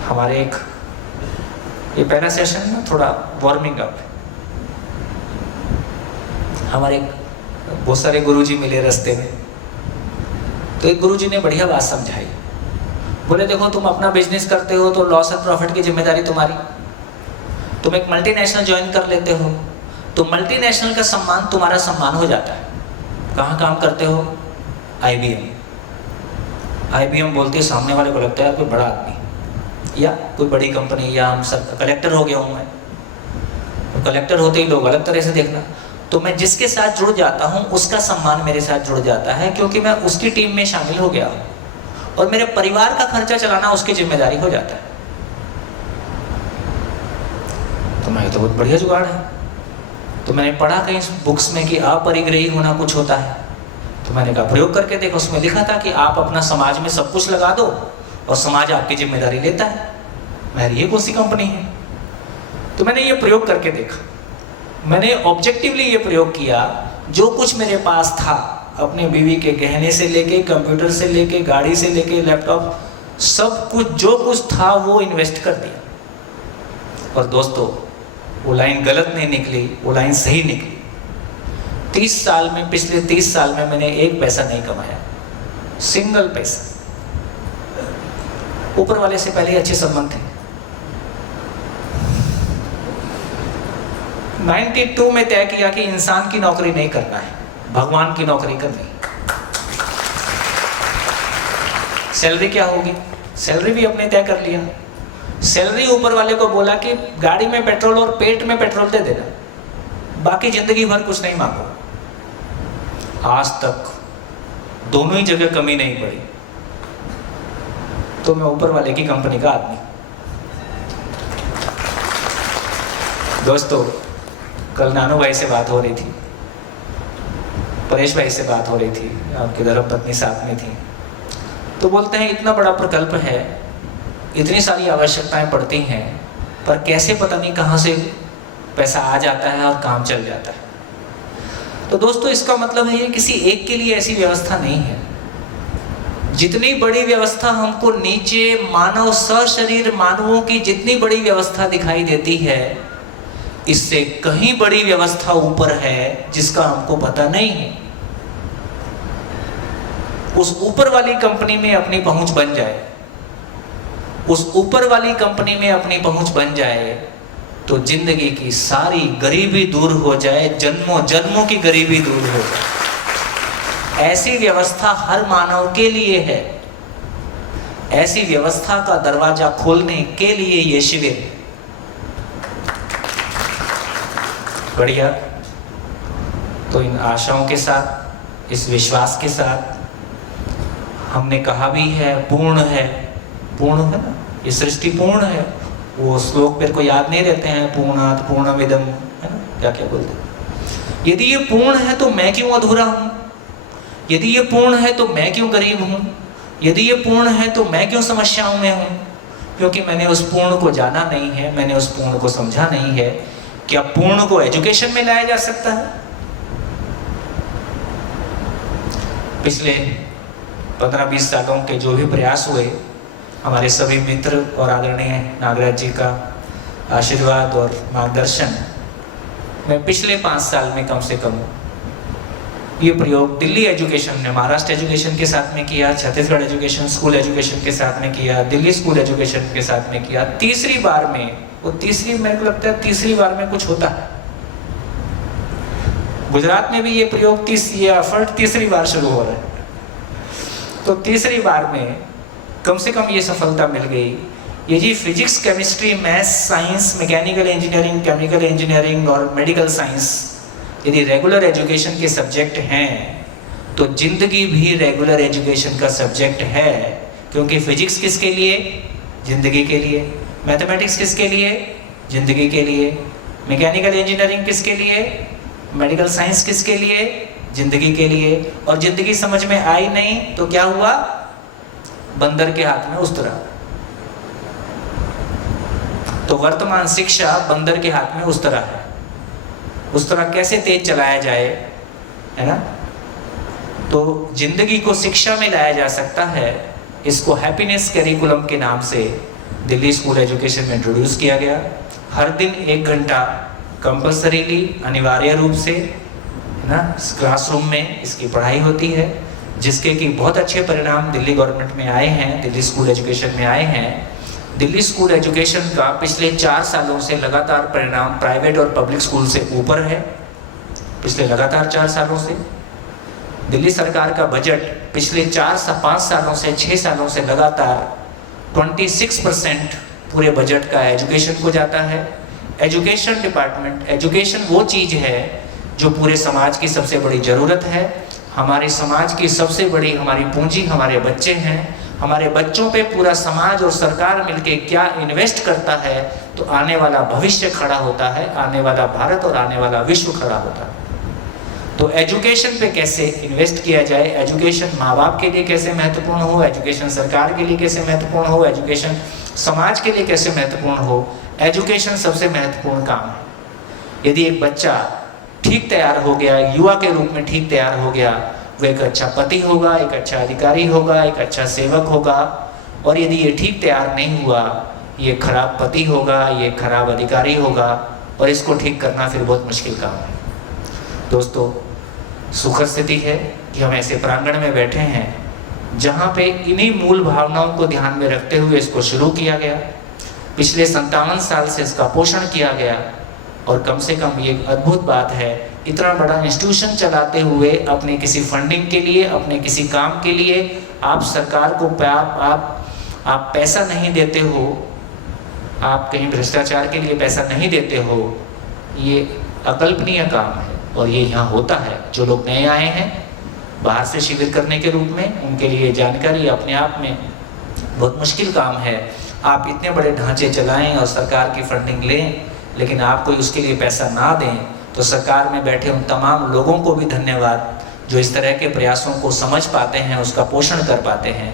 हमारे ये पहला सेशन ना थोड़ा वार्मिंग अप। हमारे बहुत सारे गुरुजी मिले रास्ते में, तो एक गुरुजी ने बढ़िया बात समझाई। बोले देखो तुम अपना बिजनेस करते हो तो लॉस एंड प्रॉफिट की जिम्मेदारी तुम्हारी। तुम एक मल्टीनेशनल ज्वाइन कर लेते हो तो मल्टीनेशनल का सम्मान तुम्हारा सम्मान हो जाता है। कहाँ काम करते हो? IBM बोलती है, सामने वाले को लगता है यार कोई बड़ा आदमी या कोई बड़ी कंपनी, या हम सब कलेक्टर हो गया हूँ मैं। तो कलेक्टर होते ही लोग अलग तरह से देखना। तो मैं जिसके साथ जुड़ जाता हूँ उसका सम्मान मेरे साथ जुड़ जाता है, क्योंकि मैं उसकी टीम में शामिल हो गया हूँ और मेरे परिवार का खर्चा चलाना उसकी जिम्मेदारी हो जाता है। तो मैं तो बहुत बढ़िया जुगाड़ है। तो मैंने पढ़ा कहीं बुक्स में कि अपरिग्रही होना कुछ होता है। तो मैंने कहा प्रयोग करके देखो। उसमें लिखा था कि आप अपना समाज में सब कुछ लगा दो और समाज आपकी जिम्मेदारी लेता है। मैं ये कौन सी कंपनी है? तो मैंने ये प्रयोग करके देखा। मैंने ऑब्जेक्टिवली ये प्रयोग किया। जो कुछ मेरे पास था, अपने बीवी के गहने से लेके, कंप्यूटर से लेके, गाड़ी से लेके, लैपटॉप, सब कुछ जो कुछ था वो इन्वेस्ट कर दिया। और दोस्तों वो लाइन गलत नहीं निकली, वो लाइन सही निकली। 30 साल में, पिछले 30 साल में मैंने एक पैसा नहीं कमाया, सिंगल पैसा। ऊपर वाले से पहले अच्छे संबंध थे। 92 में तय किया कि इंसान की नौकरी नहीं करना है, भगवान की नौकरी करनी। सैलरी क्या होगी? सैलरी भी अपने तय कर लिया। सैलरी ऊपर वाले को बोला कि गाड़ी में पेट्रोल और पेट में पेट्रोल दे देना, बाकी जिंदगी भर कुछ नहीं मांगो। आज तक दोनों ही जगह कमी नहीं पड़ी। तो मैं ऊपर वाले की कंपनी का आदमी। दोस्तों कल नानू भाई से बात हो रही थी, परेश भाई से बात हो रही थी, आपकी धर्म पत्नी साथ में थी। तो बोलते हैं इतना बड़ा प्रकल्प है, इतनी सारी आवश्यकताएं पड़ती हैं, पर कैसे पता नहीं कहाँ से पैसा आ जाता है और काम चल जाता है। तो दोस्तों इसका मतलब है ये किसी एक के लिए ऐसी व्यवस्था नहीं है। जितनी बड़ी व्यवस्था हमको नीचे मानव सशरीर मानवों की जितनी बड़ी व्यवस्था दिखाई देती है, इससे कहीं बड़ी व्यवस्था ऊपर है जिसका हमको पता नहीं है। उस ऊपर वाली कंपनी में अपनी पहुंच बन जाए, उस ऊपर वाली कंपनी में अपनी पहुंच बन जाए तो जिंदगी की सारी गरीबी दूर हो जाए, जन्मों जन्मों की गरीबी दूर हो जाए। ऐसी व्यवस्था हर मानव के लिए है। ऐसी व्यवस्था का दरवाजा खोलने के लिए ये शिविर है। बढ़िया। तो इन आशाओं के साथ, इस विश्वास के साथ, हमने कहा भी है पूर्ण है, पूर्ण है ना, ये सृष्टि पूर्ण है। वो श्लोक मेरे को याद नहीं रहते हैं, पूर्णात पूर्णमिदं, है ना, क्या क्या बोलते हैं। यदि ये पूर्ण है तो मैं क्यों अधूरा हूँ? यदि ये पूर्ण है तो मैं क्यों गरीब हूँ? यदि ये पूर्ण है तो मैं क्यों समस्याओं में हूँ? क्योंकि मैंने उस पूर्ण को जाना नहीं है, मैंने उस पूर्ण को समझा नहीं है। क्या पूर्ण को एजुकेशन में लाया जा सकता है? पिछले 15-20 सालों के जो भी प्रयास हुए, हमारे सभी मित्र और आदरणीय नागराज जी का आशीर्वाद और मार्गदर्शन, मैं पिछले 5 साल में कम से कम ये प्रयोग दिल्ली एजुकेशन ने, महाराष्ट्र एजुकेशन के साथ में किया, छत्तीसगढ़ एजुकेशन स्कूल एजुकेशन के साथ में किया, दिल्ली स्कूल एजुकेशन के साथ में किया। तीसरी बार में, वो तीसरी, मेरे को लगता है तीसरी बार में कुछ होता है। गुजरात में भी ये प्रयोग ये एफर्ट तीसरी बार शुरू हो रहा है। तो तीसरी बार में कम से कम ये सफलता मिल गई। ये जी physics, chemistry, maths, science, mechanical engineering, chemical engineering और मेडिकल साइंस यदि रेगुलर एजुकेशन के सब्जेक्ट हैं तो जिंदगी भी रेगुलर एजुकेशन का सब्जेक्ट है। क्योंकि फिजिक्स किसके लिए? जिंदगी के लिए। मैथमेटिक्स किसके लिए? जिंदगी के लिए। मैकेनिकल इंजीनियरिंग किसके लिए? मेडिकल साइंस किसके लिए? जिंदगी के लिए। और जिंदगी समझ में आई नहीं तो क्या हुआ? बंदर के हाथ में उस तरह। तो वर्तमान शिक्षा बंदर के हाथ में उस तरह है। उस तरह कैसे तेज चलाया जाए, है ना? तो जिंदगी को शिक्षा में लाया जा सकता है। इसको हैप्पीनेस कैरिकुलम के नाम से दिल्ली स्कूल एजुकेशन में इंट्रोड्यूस किया गया। हर दिन 1 घंटा कंपल्सरीली, अनिवार्य रूप से, है ना, क्लासरूम में इसकी पढ़ाई होती है। जिसके कि बहुत अच्छे परिणाम दिल्ली गवर्नमेंट में आए हैं, दिल्ली स्कूल एजुकेशन में आए हैं। दिल्ली स्कूल एजुकेशन का पिछले 4 सालों से लगातार परिणाम प्राइवेट और पब्लिक स्कूल से ऊपर है। पिछले लगातार 4 सालों से दिल्ली सरकार का बजट पिछले 5 सालों से 6 सालों से लगातार 26% पूरे बजट का एजुकेशन को जाता है। एजुकेशन डिपार्टमेंट, एजुकेशन वो चीज़ है जो पूरे समाज की सबसे बड़ी ज़रूरत है। हमारे समाज की सबसे बड़ी हमारी पूंजी हमारे बच्चे हैं। हमारे बच्चों पे पूरा समाज और सरकार मिलके क्या इन्वेस्ट करता है तो आने वाला भविष्य खड़ा होता है, आने वाला भारत और आने वाला विश्व खड़ा होता है। तो एजुकेशन पे कैसे इन्वेस्ट किया जाए, एजुकेशन माँ बाप के लिए कैसे महत्वपूर्ण हो, एजुकेशन सरकार के लिए कैसे महत्वपूर्ण हो, एजुकेशन समाज के लिए कैसे महत्वपूर्ण हो, एजुकेशन सबसे महत्वपूर्ण काम है। यदि एक बच्चा ठीक तैयार हो गया, युवा के रूप में ठीक तैयार हो गया, वो एक अच्छा पति होगा, एक अच्छा अधिकारी होगा, एक अच्छा सेवक होगा। और यदि ये ठीक तैयार नहीं हुआ, ये खराब पति होगा, ये खराब अधिकारी होगा, और इसको ठीक करना फिर बहुत मुश्किल काम है। दोस्तों, सुखद स्थिति है कि हम ऐसे प्रांगण में बैठे हैं जहाँ पे इन्हीं मूल भावनाओं को ध्यान में रखते हुए इसको शुरू किया गया। पिछले 57 साल से इसका पोषण किया गया, और कम से कम ये एक अद्भुत बात है, इतना बड़ा इंस्टीट्यूशन चलाते हुए अपने किसी फंडिंग के लिए, अपने किसी काम के लिए आप सरकार को आप पैसा नहीं देते हो, आप कहीं भ्रष्टाचार के लिए पैसा नहीं देते हो। ये अकल्पनीय काम है और ये यहाँ होता है। जो लोग नए आए हैं बाहर से शिविर करने के रूप में, उनके लिए जानकारी अपने आप में बहुत मुश्किल काम है। आप इतने बड़े ढांचे चलाएं और सरकार की फंडिंग लें, लेकिन आप कोई उसके लिए पैसा ना दें, तो सरकार में बैठे उन तमाम लोगों को भी धन्यवाद जो इस तरह के प्रयासों को समझ पाते हैं, उसका पोषण कर पाते हैं।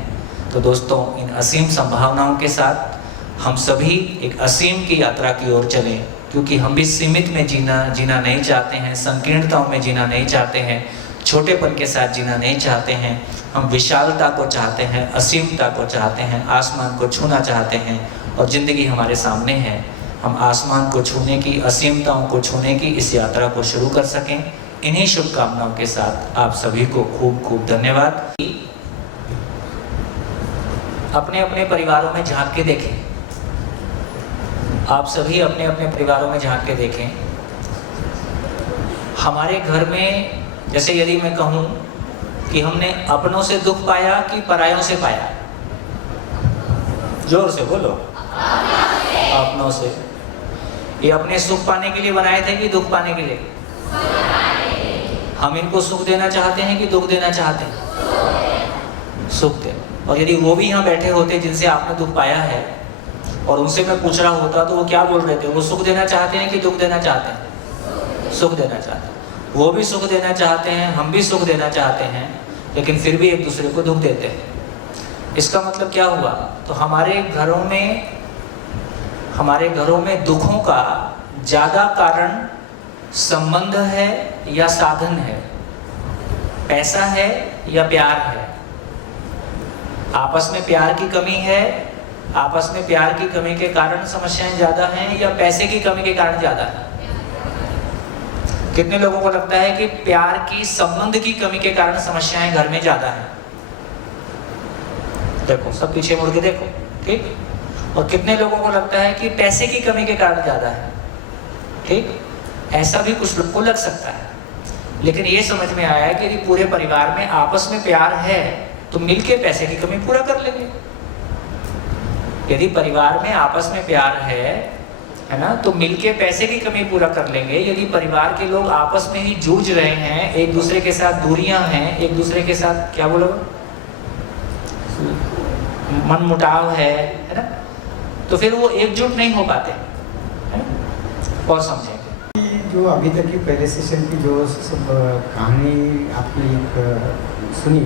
तो दोस्तों, इन असीम संभावनाओं के साथ हम सभी एक असीम की यात्रा की ओर चलें, क्योंकि हम भी सीमित में जीना नहीं चाहते हैं, संकीर्णताओं में जीना नहीं चाहते हैं, छोटेपन के साथ जीना नहीं चाहते हैं। हम विशालता को चाहते हैं, असीमता को चाहते हैं, आसमान को छूना चाहते हैं, और ज़िंदगी हमारे सामने है। हम आसमान को छूने की, असीमताओं को छूने की इस यात्रा को शुरू कर सकें। इन्हीं शुभकामनाओं के साथ आप सभी को खूब खूब धन्यवाद। अपने अपने परिवारों में झांक के देखें, आप सभी अपने अपने परिवारों में झांक के देखें। हमारे घर में, जैसे यदि मैं कहूँ कि हमने अपनों से दुख पाया कि परायों से पाया, जोर से बोलो। अपनों से। ये अपने सुख पाने के लिए बनाए थे कि दुख पाने के लिए? हम इनको सुख देना चाहते हैं कि दुख देना चाहते हैं? सुख दे। और यदि वो भी यहाँ बैठे होते जिनसे आपने दुख पाया है और उनसे मैं पूछ रहा होता तो वो क्या बोल रहे थे? वो सुख देना चाहते हैं कि दुख देना चाहते हैं? सुख देना चाहते हैं। वो भी सुख देना चाहते हैं, हम भी सुख देना चाहते हैं, लेकिन फिर भी एक दूसरे को दुख देते हैं। इसका मतलब क्या हुआ? तो हमारे घरों में दुखों का ज़्यादा कारण संबंध है या साधन है? पैसा है या प्यार है? आपस में प्यार की कमी है, आपस में प्यार की कमी के कारण समस्याएं ज़्यादा हैं, या पैसे की कमी के कारण ज़्यादा है? कितने लोगों को लगता है कि प्यार की, संबंध की कमी के कारण समस्याएं घर में ज़्यादा है? देखो, सब पीछे मुड़ के देखो, ठीक। और कितने लोगों को लगता है कि पैसे की कमी के कारण ज़्यादा है? ठीक। ऐसा भी कुछ लोगों को लग सकता है, लेकिन ये समझ में आया है कि यदि पूरे परिवार में आपस में प्यार है तो मिलके पैसे की कमी पूरा कर लेंगे। यदि परिवार में आपस में प्यार है ना, तो मिलके पैसे की कमी पूरा कर लेंगे। यदि परिवार के लोग आपस में ही जूझ रहे हैं, एक दूसरे के साथ दूरियां हैं, एक दूसरे के साथ क्या बोलो, मन मुटाव है ना, तो फिर वो एकजुट नहीं हो पाते, है ना? और समझेंगे जो अभी तक की पहले सेशन की जो सब कहानी आपने सुनी,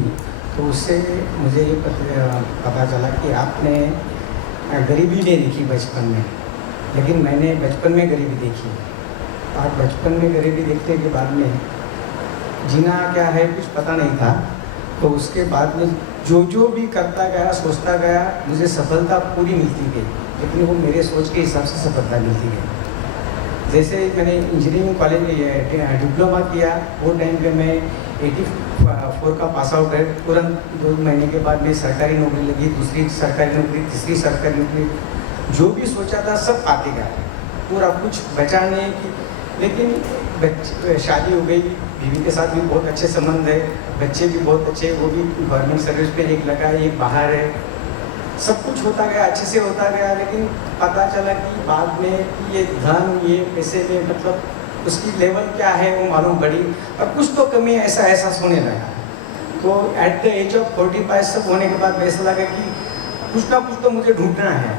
तो उससे मुझे ये पता चला कि आपने गरीबी नहीं देखी बचपन में, लेकिन मैंने बचपन में गरीबी देखी। और बचपन में गरीबी देखने के बाद में जीना क्या है कुछ पता नहीं था, तो उसके बाद में जो भी करता गया, सोचता गया, मुझे सफलता पूरी मिलती गई, लेकिन वो मेरे सोच के हिसाब से सफलता मिलती गई। जैसे मैंने इंजीनियरिंग कॉलेज में डिप्लोमा किया, वो टाइम पे मैं 4 का पास आउट है, तुरंत 2 महीने के बाद मेरी सरकारी नौकरी लगी, दूसरी सरकारी नौकरी, तीसरी सरकारी नौकरी। जो भी सोचा था सब पाते गया, पूरा कुछ बचा नहीं कि। लेकिन शादी हो गई, बीवी के साथ भी बहुत अच्छे संबंध है, बच्चे भी बहुत अच्छे, वो भी गवर्नमेंट सर्विस पे, एक लगा है एक बाहर है। सब कुछ होता गया, अच्छे से होता गया। लेकिन पता चला कि बाद में कि ये धन, ये पैसे में मतलब उसकी लेवल क्या है वो मालूम पड़ी, और कुछ तो कमी ऐसा एहसास होने लगा। तो एट द एज ऑफ 45 सब होने के बाद ऐसा लगा कि कुछ ना कुछ तो मुझे ढूंढना है।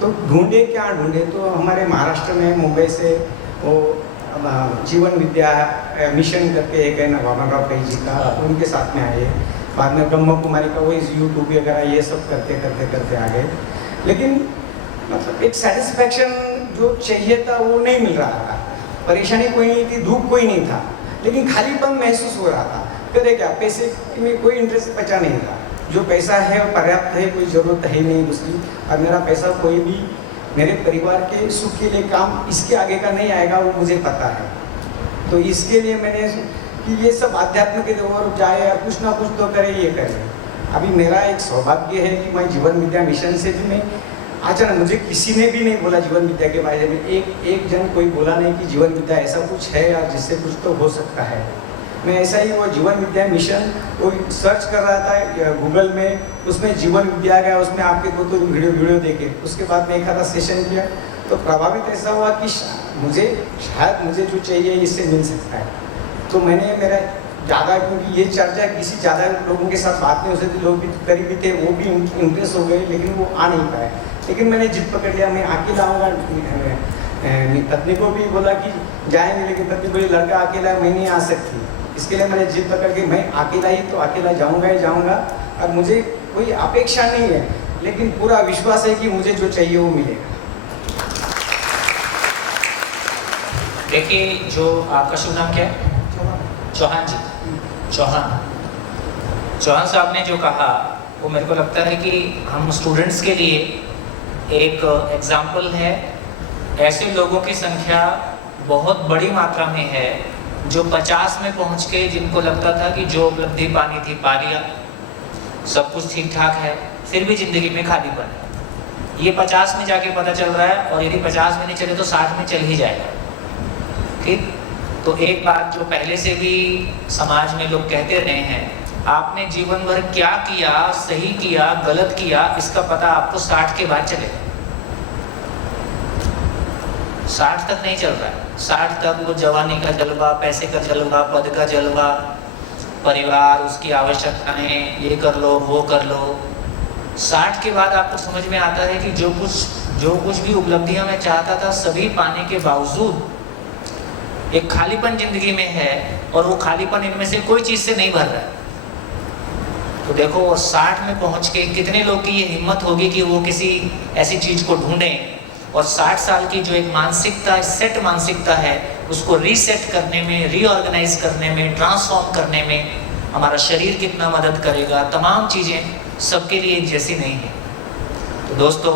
तो ढूंढे क्या ढूंढे, तो हमारे महाराष्ट्र में मुंबई से वो जीवन विद्या मिशन करके एक है ना, वामनराव पै जी का, उनके साथ में आए। बाद में ब्रह्म कुमारी का वो यूट्यूब वगैरह ये सब करते करते करते आ गए। लेकिन मतलब एक सेटिस्फैक्शन जो चाहिए था वो नहीं मिल रहा था। परेशानी कोई नहीं थी, दुख कोई नहीं था, लेकिन खालीपन महसूस हो रहा था। करे क्या, पैसे में कोई इंटरेस्ट बचा नहीं था। जो पैसा है वो पर्याप्त है, कोई ज़रूरत है नहीं दूसरी। और मेरा पैसा कोई भी मेरे परिवार के सुख के लिए काम इसके आगे का नहीं आएगा, वो मुझे पता है। तो इसके लिए मैंने कि ये सब आध्यात्म के ओर जाए, कुछ ना कुछ तो करे, ये करे। अभी मेरा एक सौभाग्य है कि मैं जीवन विद्या मिशन से भी मैं अचानक, मुझे किसी ने भी नहीं बोला जीवन विद्या के बारे में, एक जन कोई बोला नहीं कि जीवन विद्या ऐसा कुछ है या जिससे कुछ तो हो सकता है। मैं ऐसा ही वो जीवन विद्या मिशन वो सर्च कर रहा था गूगल में, उसमें जीवन विद्या गया, उसमें आपके दो वीडियो देखे। उसके बाद में एक आधा सेशन किया तो प्रभावित ऐसा हुआ कि शायद मुझे जो चाहिए इससे मिल सकता है। तो मैंने मेरा ज़्यादा, क्योंकि ये चर्चा किसी ज़्यादा लोगों के साथ बात नहीं हो सकती, लोग भी करीबी थे, वो भी इंप्रेस हो गए, लेकिन वो आ नहीं पाए। लेकिन मैंने जिद पकड़ लिया, मैं अकेला आऊँगा। पत्नी को भी बोला कि जाएंगे, लेकिन पत्नी बोली लड़का अकेला मैं नहीं आ सकती। इसके लिए मैंने जिद पकड़ के मैं अकेला ही तो अकेला जाऊँगा ही जाऊँगा। और मुझे कोई अपेक्षा नहीं है, लेकिन पूरा विश्वास है कि मुझे जो चाहिए वो मिलेगा। देखिए, जो आपका शुभ नाम क्या है? चौहान जी। चौहान साहब ने जो कहा वो मेरे को लगता है कि हम स्टूडेंट्स के लिए एक एग्जाम्पल है। ऐसे लोगों की संख्या बहुत बड़ी मात्रा में है जो 50 में पहुंच के, जिनको लगता था कि जो उपलब्धि पानी थी पा लिया, सब कुछ ठीक ठाक है, फिर भी ज़िंदगी में खालीपन है। ये 50 में जाके पता चल रहा है, और यदि 50 में नहीं चले तो 60 में चल ही जाएगा। ठीक, तो एक बात जो पहले से भी समाज में लोग कहते रहे हैं, आपने जीवन भर क्या किया, सही किया गलत किया, इसका पता आपको 60 के बाद चलेगा। 60 तक नहीं चल रहा है। 60 तक वो जवानी का जलवा, पैसे का जलवा, पद का जलवा, परिवार, उसकी आवश्यकताएं, ये कर लो वो कर लो। 60 के बाद आपको समझ में आता है कि जो कुछ भी उपलब्धियां मैं चाहता था सभी पाने के बावजूद एक खालीपन जिंदगी में है, और वो खालीपन इनमें से कोई चीज़ से नहीं भर रहा है। तो देखो, 60 में पहुंच के कितने लोग की ये हिम्मत होगी कि वो किसी ऐसी चीज़ को ढूंढें। और 60 साल की जो एक मानसिकता, सेट मानसिकता है, उसको रीसेट करने में, रीऑर्गेनाइज करने में, ट्रांसफॉर्म करने में हमारा शरीर कितना मदद करेगा। तमाम चीज़ें सबके लिए एक जैसी नहीं है। तो दोस्तों,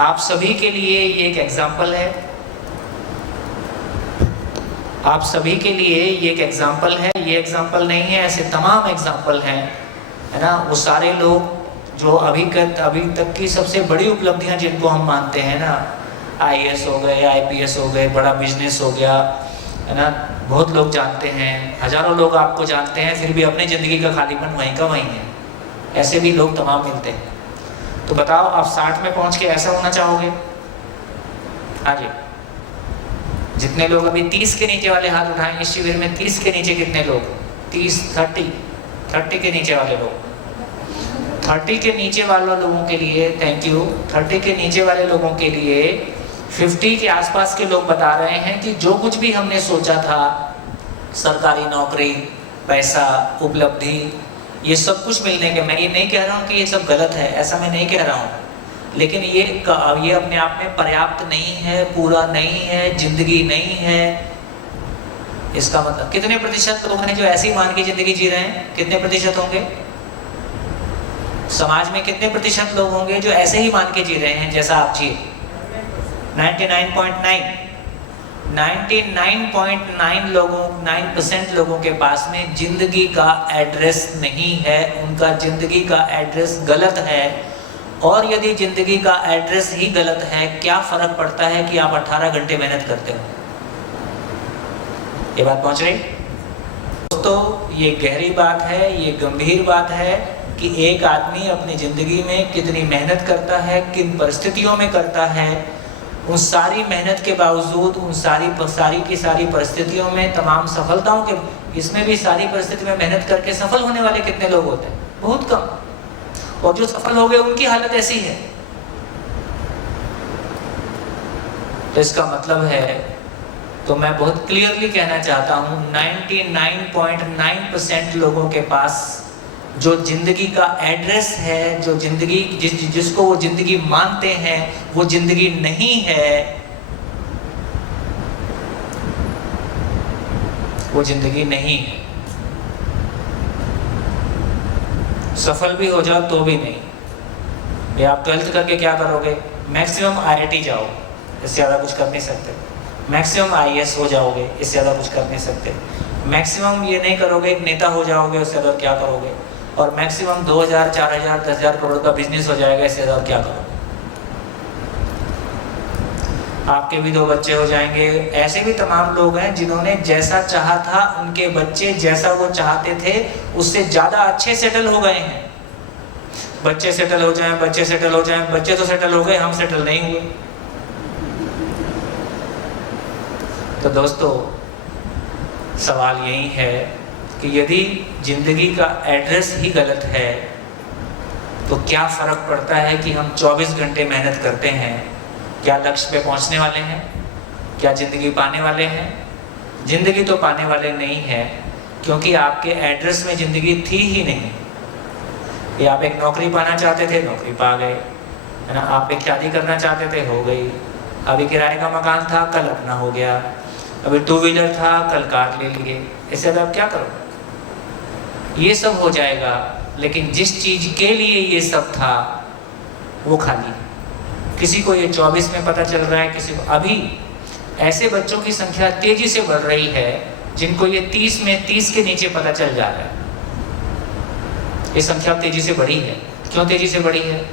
आप सभी के लिए ये एक एग्जाम्पल है, आप सभी के लिए ये एक एग्जाम्पल है। ये एग्जाम्पल नहीं है, ऐसे तमाम एग्जाम्पल हैं, है ना। वो सारे लोग जो अभी तक की सबसे बड़ी उपलब्धियां जिनको हम मानते हैं ना, IAS हो गए, IPS हो गए, बड़ा बिजनेस हो गया, है ना, बहुत लोग जानते हैं, हजारों लोग आपको जानते हैं, फिर भी अपनी ज़िंदगी का खालीपन वहीं का वहीं है। ऐसे भी लोग तमाम मिलते हैं। तो बताओ, आप 60 में पहुंच के ऐसा होना चाहोगे? हाँ जी। जितने लोग अभी 30 के नीचे वाले हाथ उठाएं इस शिविर में, 30 के नीचे कितने लोग? 30 के नीचे वाले लोग, 30 के नीचे वाले लोगों के लिए थैंक यू। 30 के नीचे वाले लोगों के लिए 50 के आसपास के लोग बता रहे हैं कि जो कुछ भी हमने सोचा था, सरकारी नौकरी, पैसा, उपलब्धि, ये सब कुछ मिलने के, मैं ये नहीं कह रहा हूँ कि ये सब गलत है, ऐसा मैं नहीं कह रहा हूँ, लेकिन ये अपने आप में पर्याप्त नहीं है, पूरा नहीं है, जिंदगी नहीं है। इसका मतलब कितने प्रतिशत लोग हैं जो ऐसे ही मान के जिंदगी जी रहे हैं? कितने प्रतिशत होंगे? समाज में कितने प्रतिशत लोग होंगे जो ऐसे ही मान के जी रहे हैं जैसा आप जिए? 99.9। 99.9 लोगों 9% लोगों के पास में जिंदगी का एड्रेस नहीं है, उनका जिंदगी का एड्रेस गलत है। और यदि जिंदगी का एड्रेस ही गलत है, क्या फर्क पड़ता है कि आप 18 घंटे मेहनत करते हो? ये बात पहुंच रही दोस्तों? ये गहरी बात है, ये गंभीर बात है कि एक आदमी अपनी जिंदगी में कितनी मेहनत करता है, किन परिस्थितियों में करता है। उन सारी मेहनत के बावजूद, उन सारी परिस्थितियों में, तमाम सफलताओं के, इसमें भी सारी परिस्थिति में मेहनत करके सफल होने वाले कितने लोग होते हैं? बहुत कम। और जो सफल हो गए उनकी हालत ऐसी है। तो इसका मतलब है, तो मैं बहुत क्लियरली कहना चाहता हूं, 99.9% लोगों के पास जो जिंदगी का एड्रेस है, जो जिंदगी जिसको वो जिंदगी मानते हैं, वो जिंदगी नहीं है। वो जिंदगी नहीं है। सफल भी हो जाओ तो भी नहीं। ये आप 12th करके क्या करोगे? मैक्सिमम IIT जाओ, इससे ज़्यादा कुछ कर नहीं सकते। मैक्सिमम IAS हो जाओगे, इससे ज़्यादा कुछ कर नहीं सकते। मैक्सिमम ये नहीं करोगे, एक नेता हो जाओगे, उससे ज़्यादा क्या करोगे? और मैक्सिमम 2000, 4000, 10,000 करोड़ का बिजनेस हो जाएगा, इससे ज़्यादा क्या करोगे? आपके भी 2 बच्चे हो जाएंगे। ऐसे भी तमाम लोग हैं जिन्होंने जैसा चाहा था, उनके बच्चे जैसा वो चाहते थे उससे ज़्यादा अच्छे सेटल हो गए हैं। बच्चे सेटल हो जाएं, बच्चे सेटल हो जाएं, बच्चे तो सेटल हो गए, हम सेटल नहीं हुए। तो दोस्तों, सवाल यही है कि यदि जिंदगी का एड्रेस ही गलत है तो क्या फ़र्क पड़ता है कि हम 24 घंटे मेहनत करते हैं? क्या लक्ष्य पे पहुंचने वाले हैं? क्या ज़िंदगी पाने वाले हैं? ज़िंदगी तो पाने वाले नहीं है, क्योंकि आपके एड्रेस में ज़िंदगी थी ही नहीं। ये आप एक नौकरी पाना चाहते थे, नौकरी पा गए, है ना? आप एक शादी करना चाहते थे, हो गई। अभी किराए का मकान था, कल अपना हो गया। अभी 2 व्हीलर था, कल कार ले लिए। इससे अब आप क्या करोगे? ये सब हो जाएगा, लेकिन जिस चीज़ के लिए ये सब था वो खाली। किसी को ये 24 में पता चल रहा है, किसी को अभी ऐसे बच्चों की संख्या तेजी से बढ़ रही है जिनको ये 30 में 30 के नीचे पता चल जा रहा है। ये संख्या तेजी से बढ़ी है। क्यों तेजी से बढ़ी है?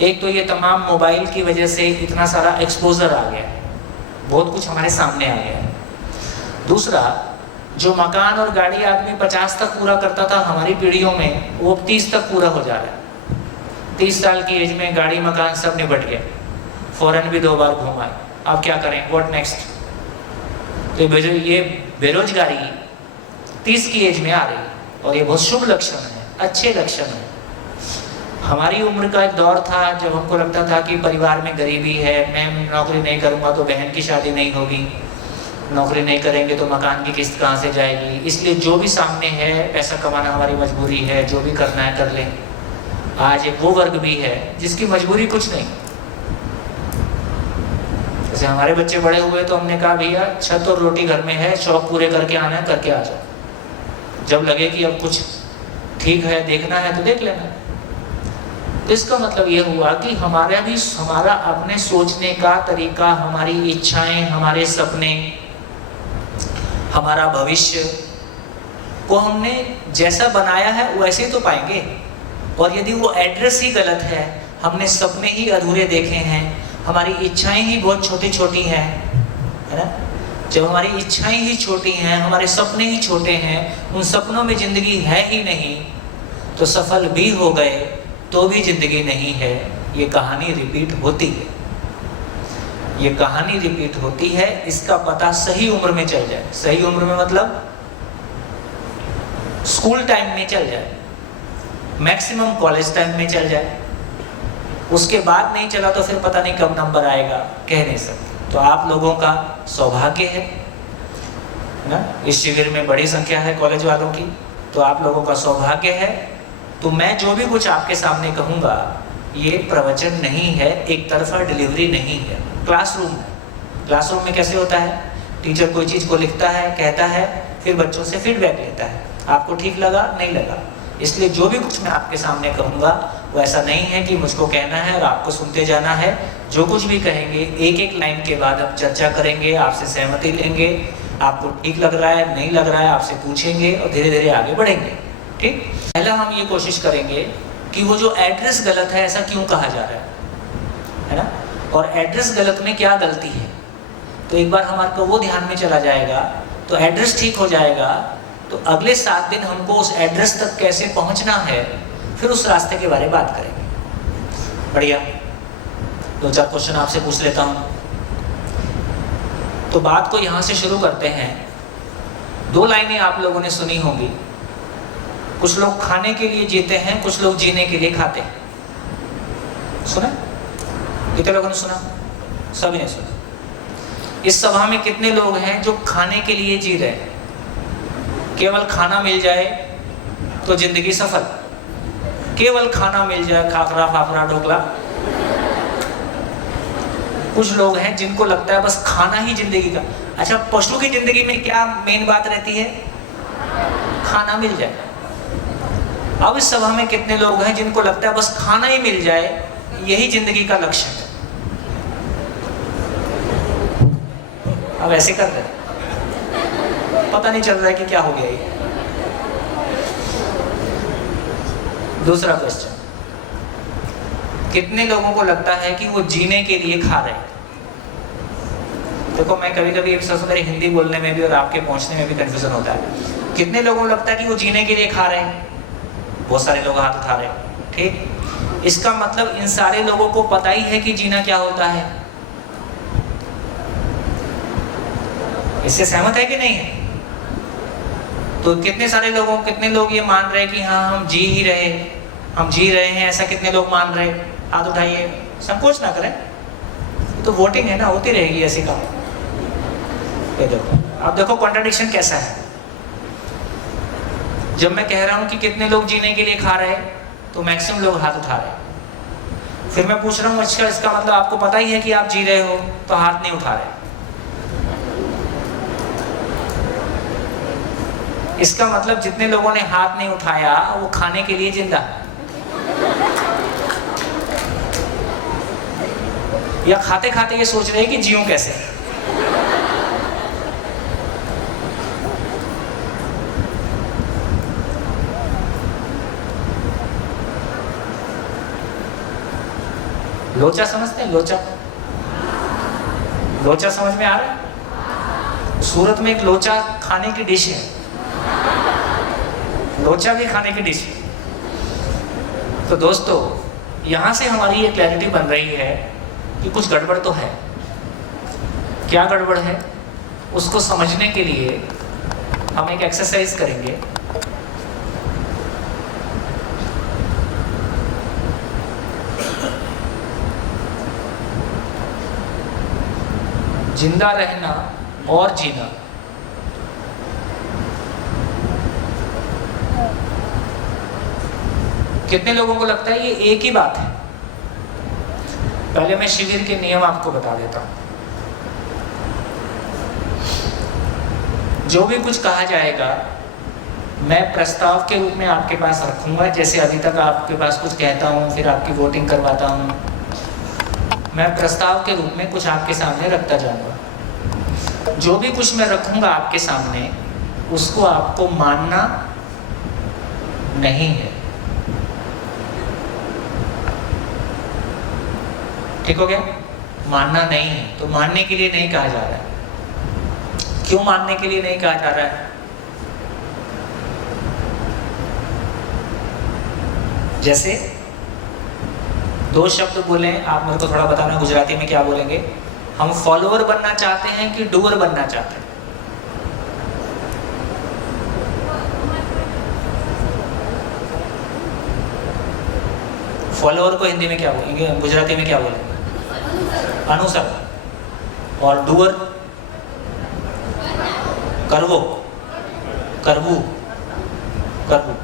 एक तो ये तमाम मोबाइल की वजह से इतना सारा एक्सपोजर आ गया है, बहुत कुछ हमारे सामने आ गया है। दूसरा, जो मकान और गाड़ी आदमी 50 तक पूरा करता था हमारी पीढ़ियों में, वो 30 तक पूरा हो जा रहा है। 30 साल की एज में गाड़ी मकान सब निपट गया। फॉरेन भी 2 बार घूमा। अब क्या करें? What next? तो ये बेरोजगारी 30 की एज में आ रही, और ये बहुत शुभ लक्षण है, अच्छे लक्षण है। हमारी उम्र का एक दौर था जब हमको लगता था कि परिवार में गरीबी है, मैं नौकरी नहीं करूँगा तो बहन की शादी नहीं होगी, नौकरी नहीं करेंगे तो मकान की किस्त कहाँ से जाएगी, इसलिए जो भी सामने है, पैसा कमाना हमारी मजबूरी है, जो भी करना है कर लें। आज एक वो वर्ग भी है जिसकी मजबूरी कुछ नहीं। जैसे हमारे बच्चे बड़े हुए तो हमने कहा भैया छत और रोटी घर में है, शौक पूरे करके आना है, करके आ जाओ। जब लगे कि अब कुछ ठीक है, देखना है तो देख लेना। तो इसका मतलब ये हुआ कि हमारा अपने सोचने का तरीका, हमारी इच्छाएं, हमारे सपने, हमारा भविष्य को हमने जैसा बनाया है वैसे ही तो पाएंगे। और यदि वो एड्रेस ही गलत है, हमने सपने ही अधूरे देखे हैं, हमारी इच्छाएं ही बहुत छोटी छोटी हैं, है ना? जब हमारी इच्छाएं ही छोटी हैं, हमारे सपने ही छोटे हैं, उन सपनों में ज़िंदगी है ही नहीं, तो सफल भी हो गए तो भी ज़िंदगी नहीं है। ये कहानी रिपीट होती है, ये कहानी रिपीट होती है। इसका पता सही उम्र में चल जाए। सही उम्र में मतलब स्कूल टाइम में चल जाए, मैक्सिमम कॉलेज टाइम में चल जाए। उसके बाद नहीं चला तो फिर पता नहीं कब नंबर आएगा, कह नहीं सकते। तो आप लोगों का सौभाग्य है ना, इस शिविर में बड़ी संख्या है कॉलेज वालों की, तो आप लोगों का सौभाग्य है। तो मैं जो भी कुछ आपके सामने कहूँगा ये प्रवचन नहीं है, एक तरफा डिलीवरी नहीं है। क्लासरूम है। क्लासरूम में कैसे होता है? टीचर कोई चीज़ को लिखता है, कहता है, फिर बच्चों से फीडबैक लेता है, आपको ठीक लगा नहीं लगा। इसलिए जो भी कुछ मैं आपके सामने कहूँगा वो ऐसा नहीं है कि मुझको कहना है और आपको सुनते जाना है। जो कुछ भी कहेंगे एक एक लाइन के बाद अब चर्चा करेंगे, आपसे सहमति लेंगे, आपको ठीक लग रहा है नहीं लग रहा है आपसे पूछेंगे और धीरे धीरे आगे बढ़ेंगे। ठीक, पहला हम ये कोशिश करेंगे कि वो जो एड्रेस गलत है ऐसा क्यों कहा जा रहा है ना, और एड्रेस गलत में क्या गलती है। तो एक बार हमारे को वो ध्यान में चला जाएगा तो एड्रेस ठीक हो जाएगा, तो अगले 7 दिन हमको उस एड्रेस तक कैसे पहुंचना है फिर उस रास्ते के बारे में बात करेंगे। बढ़िया, 2-4 क्वेश्चन आपसे पूछ लेता हूं। तो बात को यहां से शुरू करते हैं। 2 लाइनें आप लोगों ने सुनी होंगी, कुछ लोग खाने के लिए जीते हैं, कुछ लोग जीने के लिए खाते हैं। सुना? कितने लोगों ने सुना? सभी ने सुना। इस सभा में कितने लोग हैं जो खाने के लिए जी रहे हैं? केवल खाना मिल जाए तो जिंदगी सफल, केवल खाना मिल जाए, खाखरा फाफरा ढोकला। कुछ लोग हैं जिनको लगता है बस खाना ही जिंदगी का। अच्छा, पशु की जिंदगी में क्या मेन बात रहती है? खाना मिल जाए। अब इस सभा में कितने लोग हैं जिनको लगता है बस खाना ही मिल जाए, यही जिंदगी का लक्ष्य है? अब ऐसे कर रहे हैं, पता नहीं चल रहा है कि क्या हो गया ये। दूसरा क्वेश्चन, कितने लोगों को लगता है कि वो जीने के लिए खा रहे हैं? देखो, मैं कभी कभी मेरे हिंदी बोलने में भी और आपके पहुंचने में भी कंफ्यूजन होता है। कितने लोगों को लगता है कि वो जीने के लिए खा रहे हैं? बहुत सारे लोग हाथ उठा रहे हैं। ठीक, इसका मतलब इन सारे लोगों को पता ही है कि जीना क्या होता है। इससे सहमत है कि नहीं है? तो कितने लोग ये मान रहे हैं कि हाँ हम जी रहे हैं, ऐसा कितने लोग मान रहे? हाथ उठाइए, संकोच ना करें, तो वोटिंग है ना, होती रहेगी ऐसी काम। ये देखो, अब देखो कॉन्ट्रडिक्शन कैसा है। जब मैं कह रहा हूं कि कितने लोग जीने के लिए खा रहे हैं तो मैक्सिमम लोग हाथ उठा रहे हैं। फिर मैं पूछ रहा हूं अच्छा इसका मतलब आपको पता ही है कि आप जी रहे हो, तो हाथ नहीं उठा रहे। इसका मतलब जितने लोगों ने हाथ नहीं उठाया वो खाने के लिए जिंदा है, या खाते खाते ये सोच रहे हैं कि जीऊं कैसे। लोचा समझते हैं? लोचा समझ में आ रहा है? सूरत में एक लोचा खाने की डिश है, लोचा भी खाने की डिश है। तो दोस्तों, यहां से हमारी ये क्लैरिटी बन रही है कि कुछ गड़बड़ तो है। क्या गड़बड़ है उसको समझने के लिए हम एक एक्सरसाइज करेंगे। जिंदा रहना और जीना, कितने लोगों को लगता है ये एक ही बात है? पहले मैं शिविर के नियम आपको बता देता हूं। जो भी कुछ कहा जाएगा मैं प्रस्ताव के रूप में आपके पास रखूंगा। जैसे अभी तक आपके पास कुछ कहता हूं, फिर आपकी वोटिंग करवाता हूं, मैं प्रस्ताव के रूप में कुछ आपके सामने रखता जाऊंगा। जो भी कुछ मैं रखूंगा आपके सामने उसको आपको मानना नहीं है। ठीक हो गया? मानना नहीं है, तो मानने के लिए नहीं कहा जा रहा है। क्यों मानने के लिए नहीं कहा जा रहा है? जैसे 2 शब्द बोले, आप मेरे को थोड़ा बताना गुजराती में क्या बोलेंगे। हम फॉलोअर बनना चाहते हैं कि डूअर बनना चाहते हैं? फॉलोअर को हिंदी में क्या बोलेंगे, गुजराती में क्या बोलेंगे? अनुसर। और डूअर? करवो, करवू, करवू।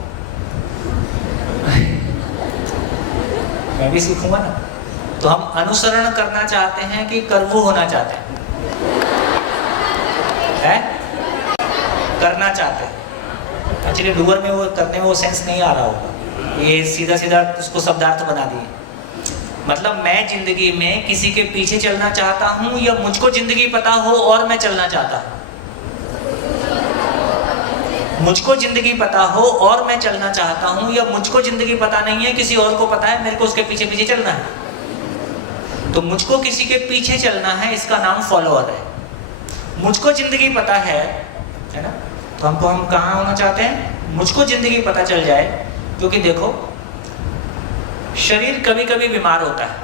मैं भी सीखूंगा ना। तो हम अनुसरण करना चाहते हैं कि करवू होना चाहते हैं? करना चाहते हैं। एक्चुअली डूअर में वो करने में वो सेंस नहीं आ रहा होगा। ये सीधा सीधा उसको शब्दार्थ बना दिए। मतलब मैं जिंदगी में किसी के पीछे चलना चाहता हूँ या मुझको जिंदगी पता हो और मैं चलना चाहता हूँ? मुझको जिंदगी पता हो और मैं चलना चाहता हूँ, या मुझको जिंदगी पता नहीं है किसी और को पता है, मेरे को उसके पीछे पीछे चलना है। तो मुझको किसी के पीछे चलना है, इसका नाम फॉलोअर है। मुझको जिंदगी पता है ना, तो हम कहाँ होना चाहते हैं? मुझको जिंदगी पता चल जाए। क्योंकि देखो शरीर कभी कभी बीमार होता है,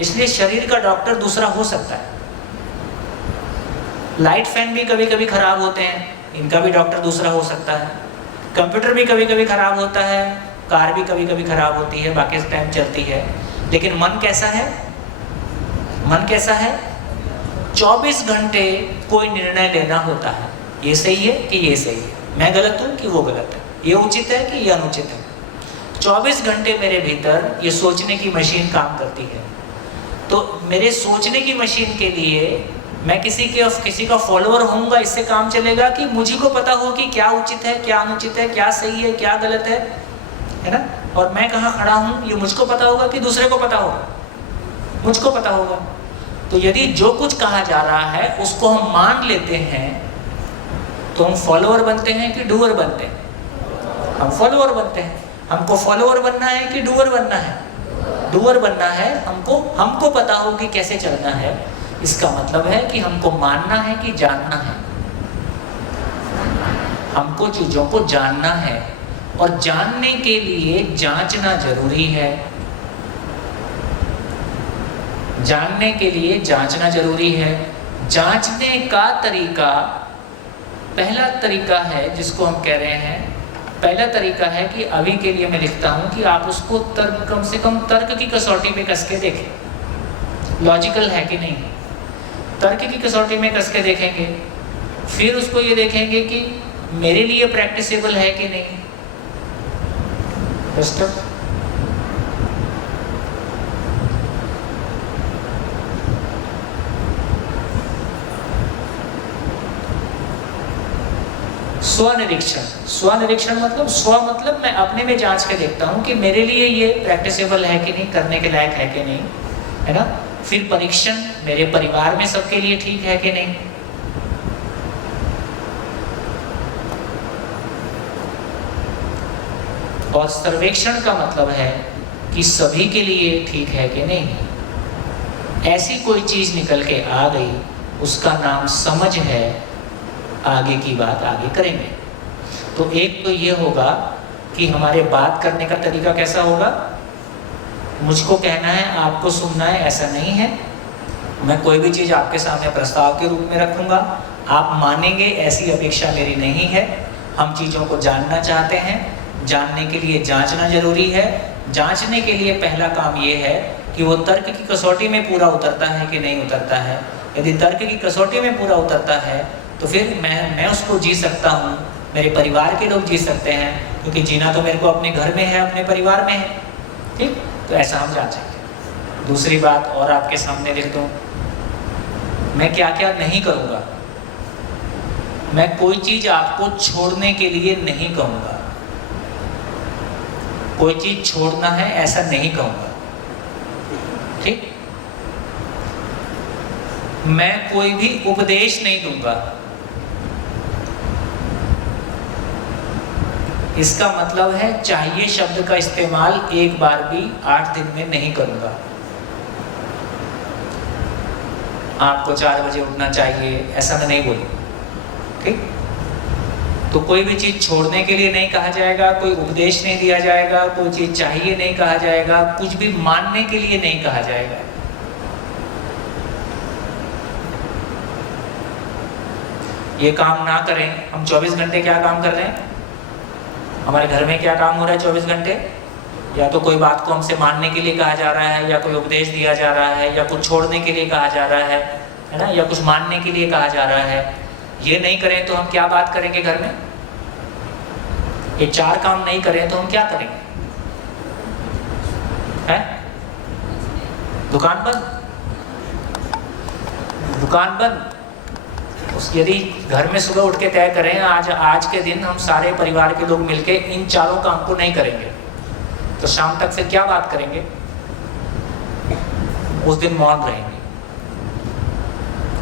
इसलिए शरीर का डॉक्टर दूसरा हो सकता है। लाइट फैन भी कभी कभी खराब होते हैं, इनका भी डॉक्टर दूसरा हो सकता है। कंप्यूटर भी कभी कभी खराब होता है, कार भी कभी कभी खराब होती है, बाकी टाइम चलती है। लेकिन मन कैसा है? मन कैसा है? 24 घंटे कोई निर्णय लेना होता है, ये सही है कि ये सही है, मैं गलत हूँ कि वो गलत है, ये उचित है कि ये अनुचित है। 24 घंटे मेरे भीतर ये सोचने की मशीन काम करती है। तो मेरे सोचने की मशीन के लिए मैं किसी का फॉलोअर होऊंगा, इससे काम चलेगा कि मुझे को पता हो कि क्या उचित है, क्या अनुचित है, क्या सही है, क्या गलत है ना? और मैं कहाँ खड़ा हूँ ये मुझको पता होगा कि दूसरे को पता होगा? मुझको पता होगा। तो यदि जो कुछ कहा जा रहा है उसको हम मान लेते हैं तो हम फॉलोअर बनते हैं कि डूअर बनते हैं? हम फॉलोअर बनते हैं। हमको फॉलोअर बनना है कि डूअर बनना है? डूअर बनना है। हमको पता हो कि कैसे चलना है। इसका मतलब है कि हमको मानना है कि जानना है। हमको चीजों को जानना है, और जानने के लिए जांचना जरूरी है। जानने के लिए जांचना जरूरी है। जांचने का तरीका, पहला तरीका है जिसको हम कह रहे हैं, पहला तरीका है कि अभी के लिए मैं लिखता हूं कि आप उसको तर्क, कम से कम तर्क की कसौटी में कस के देखें, लॉजिकल है कि नहीं। तर्क की कसौटी में कस के देखेंगे, फिर उसको ये देखेंगे कि मेरे लिए प्रैक्टिसेबल है कि नहीं। स्वनिरीक्षण। स्वनिरीक्षण मतलब मतलब मैं अपने में जांच के देखता हूं कि मेरे लिए ये प्रैक्टिसेबल है कि नहीं, करने के लायक है कि नहीं, है ना। फिर परीक्षण, मेरे परिवार में सबके लिए ठीक है कि नहीं। और सर्वेक्षण का मतलब है कि सभी के लिए ठीक है कि नहीं। ऐसी कोई चीज निकल के आ गई, उसका नाम समझ है। आगे की बात आगे करेंगे। तो एक तो ये होगा कि हमारे बात करने का तरीका कैसा होगा। मुझको कहना है, आपको सुनना है, ऐसा नहीं है। मैं कोई भी चीज़ आपके सामने प्रस्ताव के रूप में रखूंगा, आप मानेंगे ऐसी अपेक्षा मेरी नहीं है। हम चीज़ों को जानना चाहते हैं, जानने के लिए जांचना जरूरी है। जांचने के लिए पहला काम ये है कि वो तर्क की कसौटी में पूरा उतरता है कि नहीं उतरता है। यदि तर्क की कसौटी में पूरा उतरता है तो फिर मैं उसको जी सकता हूँ, मेरे परिवार के लोग जी सकते हैं, क्योंकि जीना तो मेरे को अपने घर में है, अपने परिवार में है। ठीक, तो ऐसा हम जांचेंगे। दूसरी बात और आपके सामने लिख दूँ, मैं क्या क्या नहीं करूँगा। मैं कोई चीज़ आपको छोड़ने के लिए नहीं कहूँगा। कोई चीज़ छोड़ना है ऐसा नहीं कहूँगा। ठीक, मैं कोई भी उपदेश नहीं दूंगा। इसका मतलब है चाहिए शब्द का इस्तेमाल एक बार भी 8 दिन में नहीं करूंगा। आपको 4 बजे उठना चाहिए ऐसा मैं नहीं बोलूंगा। ठीक, तो कोई भी चीज छोड़ने के लिए नहीं कहा जाएगा, कोई उपदेश नहीं दिया जाएगा, कोई चीज चाहिए नहीं कहा जाएगा, कुछ भी मानने के लिए नहीं कहा जाएगा। ये काम ना करें। हम 24 घंटे क्या काम कर रहे हैं, हमारे घर में क्या काम हो रहा है 24 घंटे। या तो कोई बात को हमसे मानने के लिए कहा जा रहा है, या कोई उपदेश दिया जा रहा है, या कुछ छोड़ने के लिए कहा जा रहा है ना, या कुछ मानने के लिए कहा जा रहा है। ये नहीं करें तो हम क्या बात करेंगे घर में। ये 4 काम नहीं करें तो हम क्या करेंगे। है दुकान बंद, दुकान बंद। यदि घर में सुबह उठ के तय करें आज के दिन हम सारे परिवार के लोग मिलके इन 4 काम को नहीं करेंगे, तो शाम तक फिर क्या बात करेंगे? उस दिन मौन रहेंगे,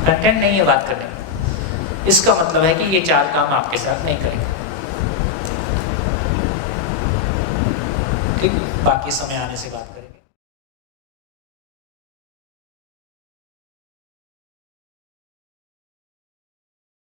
कंटेंट नहीं है बात करने में। इसका मतलब है कि ये 4 काम आपके साथ नहीं करेंगे। ठीक, बाकी समय आने से बात करेंगे।